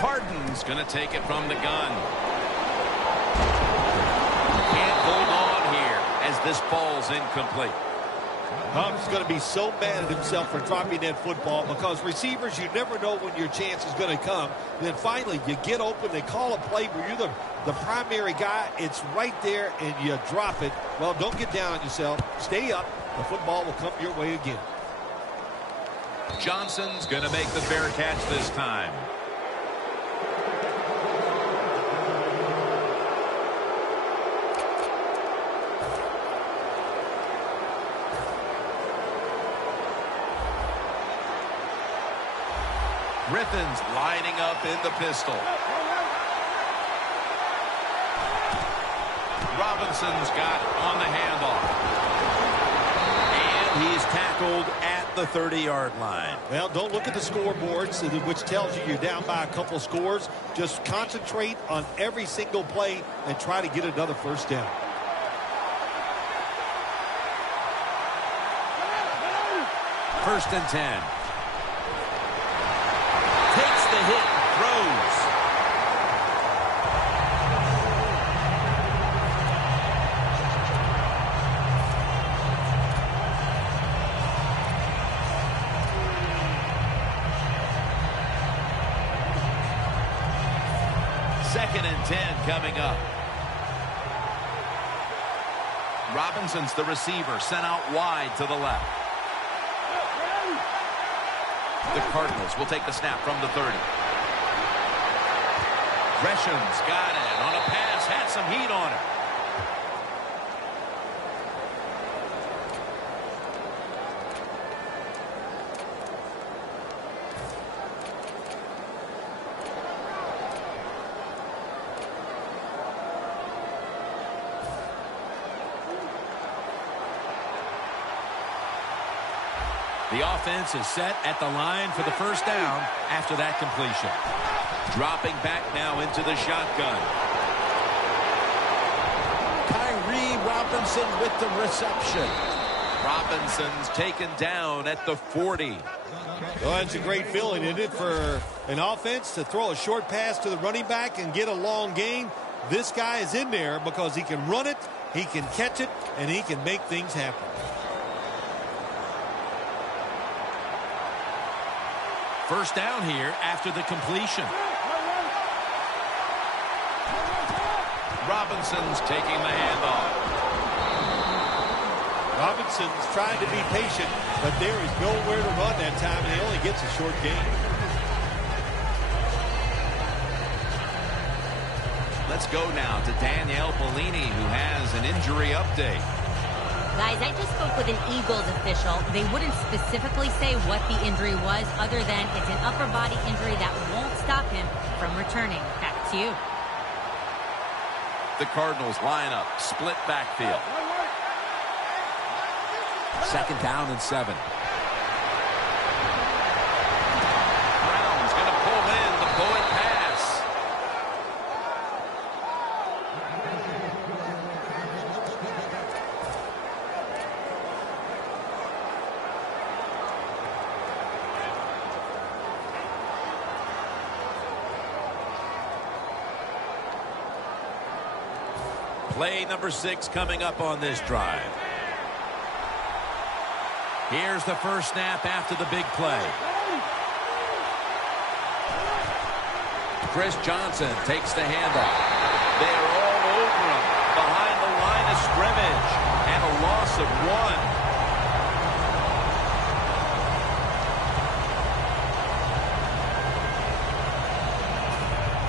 Cardinals going to take it from the gun. Can't hold on here as this ball's incomplete. Hump's going to be so mad at himself for dropping that football because receivers, you never know when your chance is going to come. And then finally, you get open, they call a play where you're the primary guy. It's right there, and you drop it. Well, don't get down on yourself. Stay up. The football will come your way again. Johnson's going to make the fair catch this time. Griffin's lining up in the pistol. Robinson's got it on the handoff. And he's tackled at the 30-yard line. Well, don't look at the scoreboards, which tells you you're down by a couple scores. Just concentrate on every single play and try to get another first down. First and 10. Takes the hit and throws. 2nd and 10 coming up. Robinson's the receiver, sent out wide to the left. The Cardinals will take the snap from the 30. Gresham's got it on a pass, had some heat on it. The offense is set at the line for the first down after that completion. Dropping back now into the shotgun. Kyrie Robinson with the reception. Robinson's taken down at the 40. Well, it's a great feeling, isn't it, for an offense to throw a short pass to the running back and get a long gain. This guy is in there because he can run it, he can catch it, and he can make things happen. First down here after the completion. Robinson's taking the handoff. Robinson's trying to be patient, but there is nowhere to run that time, and he only gets a short gain. Let's go now to Danielle Bellini, who has an injury update. Guys, I just spoke with an Eagles official. They wouldn't specifically say what the injury was other than it's an upper body injury that won't stop him from returning. Back to you. The Cardinals line up, split backfield. 2nd down and 7. Brown's going to pull in the bullet pass. Play number 6 coming up on this drive. Here's the first snap after the big play. Chris Johnson takes the handoff. They're all over him behind the line of scrimmage, and a loss of 1.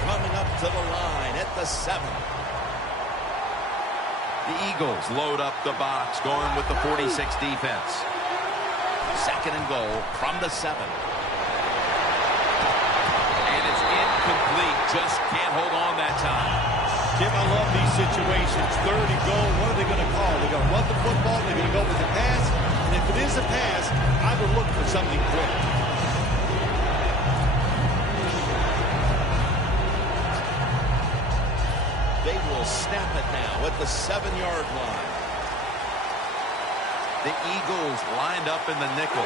Coming up to the line at the 7. The Eagles load up the box, going with the 46 defense. 2nd and goal from the 7. And it's incomplete. Just can't hold on that time. Jim, I love these situations. 3rd and goal. What are they going to call? They're going to run the football. They're going to go with the pass. And if it is a pass, I would look for something quick. They will snap it now at the 7-yard line. The Eagles lined up in the nickel.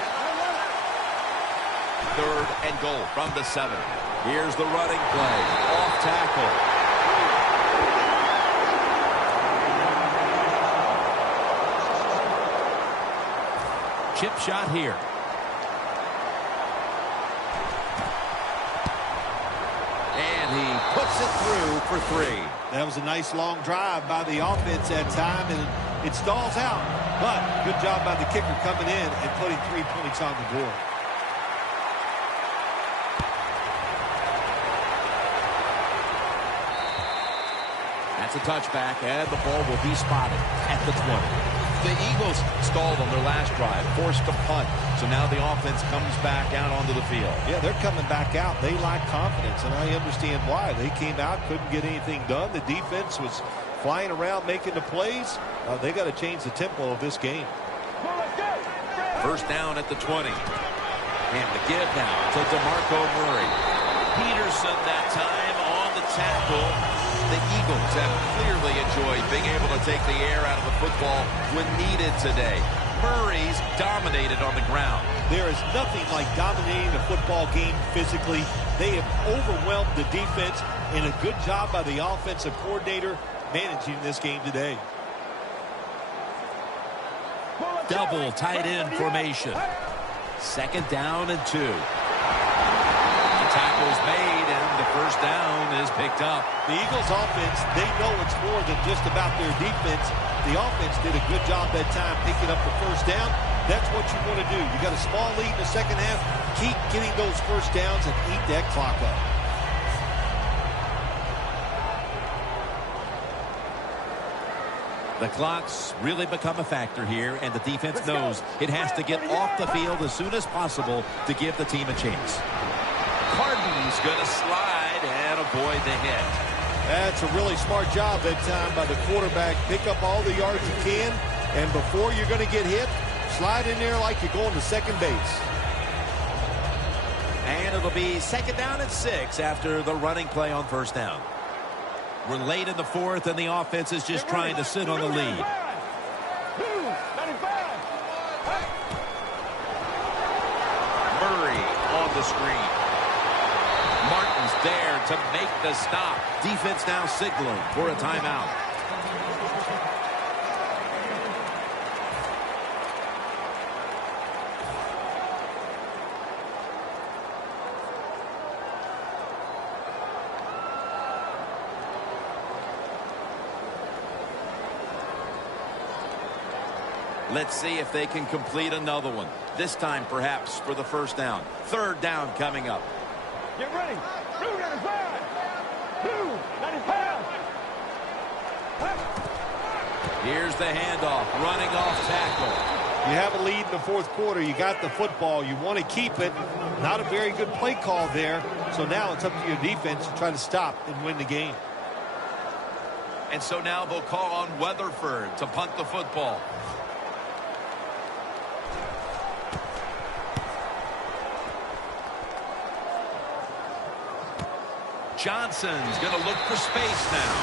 3rd and goal from the 7. Here's the running play. Off tackle. Chip shot here. And he puts it through for 3. That was a nice long drive by the offense that time, and it stalls out. But good job by the kicker coming in and putting 3 points on the board. That's a touchback, and the ball will be spotted at the 20. The Eagles stalled on their last drive, forced a punt. So now the offense comes back out onto the field. Yeah, they're coming back out. They lack confidence, and I understand why. They came out, couldn't get anything done. The defense was flying around making the plays. They got to change the tempo of this game. First down at the 20. And the give now to DeMarco Murray. Peterson that time on the tackle. The Eagles have clearly enjoyed being able to take the air out of the football when needed today. Murray's dominated on the ground. There is nothing like dominating a football game physically. They have overwhelmed the defense, and a good job by the offensive coordinator managing this game today. Double tight end formation. 2nd down and 2. The tackle's made, and the first down is picked up. The Eagles offense, they know it's more than just about their defense. The offense did a good job that time picking up the first down. That's what you want to do. You got a small lead in the second half. Keep getting those first downs and eat that clock up. The clock's really become a factor here, and the defense knows it has to get off the field as soon as possible to give the team a chance. Cardin's going to slide and avoid the hit. That's a really smart job that time by the quarterback. Pick up all the yards you can, and before you're going to get hit, slide in there like you're going to second base. And it'll be second down and 6 after the running play on first down. We're late in the fourth, and the offense is just trying to sit on the lead. Murray on the screen. Martin's there to make the stop. Defense now signaling for a timeout. Let's see if they can complete another one. This time, perhaps, for the first down. Third down coming up. Get ready. 295. 295. Here's the handoff. Running off tackle. You have a lead in the fourth quarter. You got the football. You want to keep it. Not a very good play call there. So now it's up to your defense to try to stop and win the game. And so now they'll call on Weatherford to punt the football. Johnson's going to look for space now.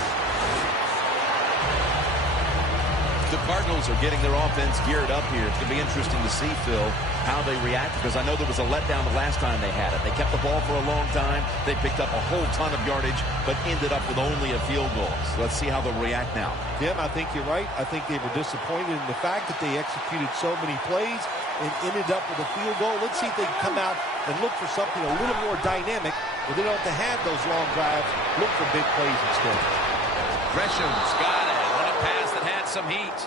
The Cardinals are getting their offense geared up here. It's going to be interesting to see, Phil, how they react, because I know there was a letdown the last time they had it. They kept the ball for a long time. They picked up a whole ton of yardage, but ended up with only a field goal. So let's see how they'll react now. Tim, I think you're right. I think they were disappointed in the fact that they executed so many plays and ended up with a field goal. Let's see if they can come out and look for something a little more dynamic, where they don't have to have those long drives. Look for big plays instead. Gresham's got it on a pass that had some heat.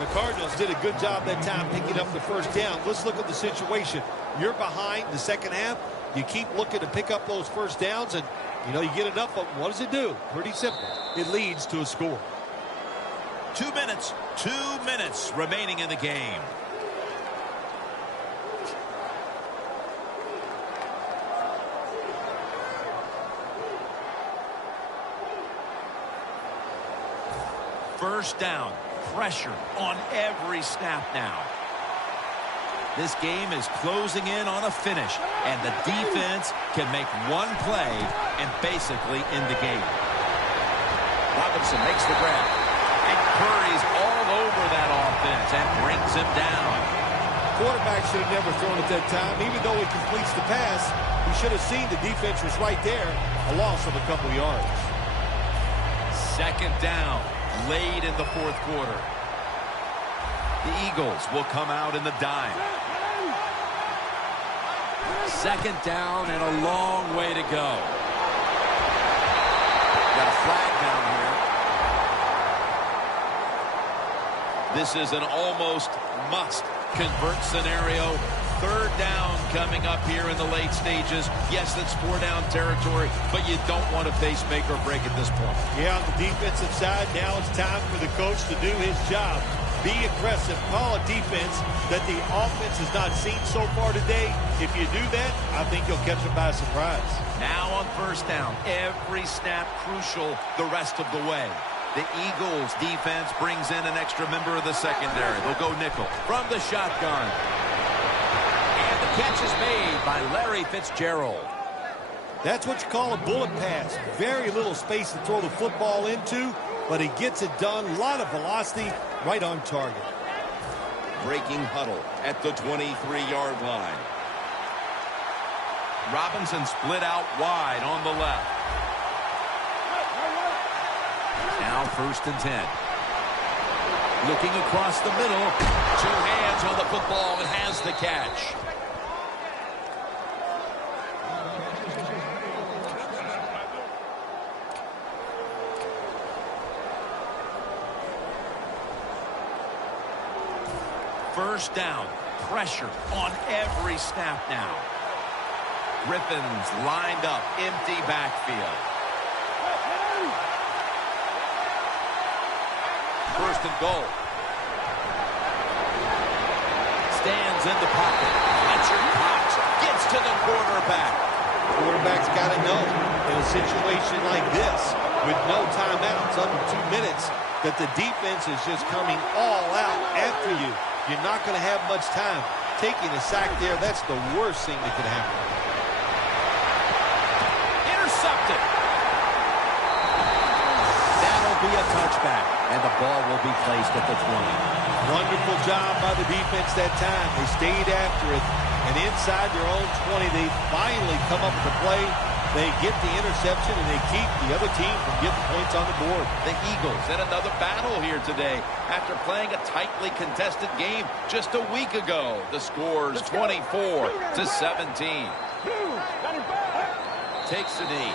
The Cardinals did a good job that time picking up the first down. Let's look at the situation. You're behind the second half. You keep looking to pick up those first downs, and, you get enough of them. What does it do? Pretty simple. It leads to a score. 2 minutes. 2 minutes remaining in the game. First down. Pressure on every snap now. This game is closing in on a finish, and the defense can make one play and basically end the game. Robinson makes the grab. And Curry's all over that offense and brings him down. Quarterback should have never thrown it that time. Even though he completes the pass, he should have seen the defense was right there. A loss of a couple yards. Second down. Late in the fourth quarter. The Eagles will come out in the dime. Second down and a long way to go. Got a flag down here. This is an almost must-convert scenario. Third down coming up here in the late stages. Yes, it's 4-down territory, but you don't want to face make or break at this point. Yeah, on the defensive side, now it's time for the coach to do his job. Be aggressive. Call a defense that the offense has not seen so far today. If you do that, I think you'll catch them by surprise. Now on first down, every snap crucial the rest of the way. The Eagles defense brings in an extra member of the secondary. They'll go nickel from the shotgun. And the catch is made by Larry Fitzgerald. That's what you call a bullet pass. Very little space to throw the football into, but he gets it done. A lot of velocity, right on target. Breaking huddle at the 23-yard line. Robinson split out wide on the left. Now 1st and 10. Looking across the middle. 2 hands on the football and has the catch. First down. Pressure on every snap now. Griffins lined up. Empty backfield. First and goal. Stands in the pocket. Fletcher Cox gets to the quarterback. Quarterback's got to know in a situation like this, with no timeouts, under 2 minutes, that the defense is just coming all out after you. You're not going to have much time. Taking a sack there, that's the worst thing that could happen. Intercepted. That'll be a touchback, and the ball will be placed at the 20. Wonderful job by the defense that time. They stayed after it, and inside their own 20, they finally come up with the play. They get the interception, and they keep the other team from getting points on the board. The Eagles in another battle here today after playing a tightly contested game just a week ago. The score's 24-17. Takes the knee.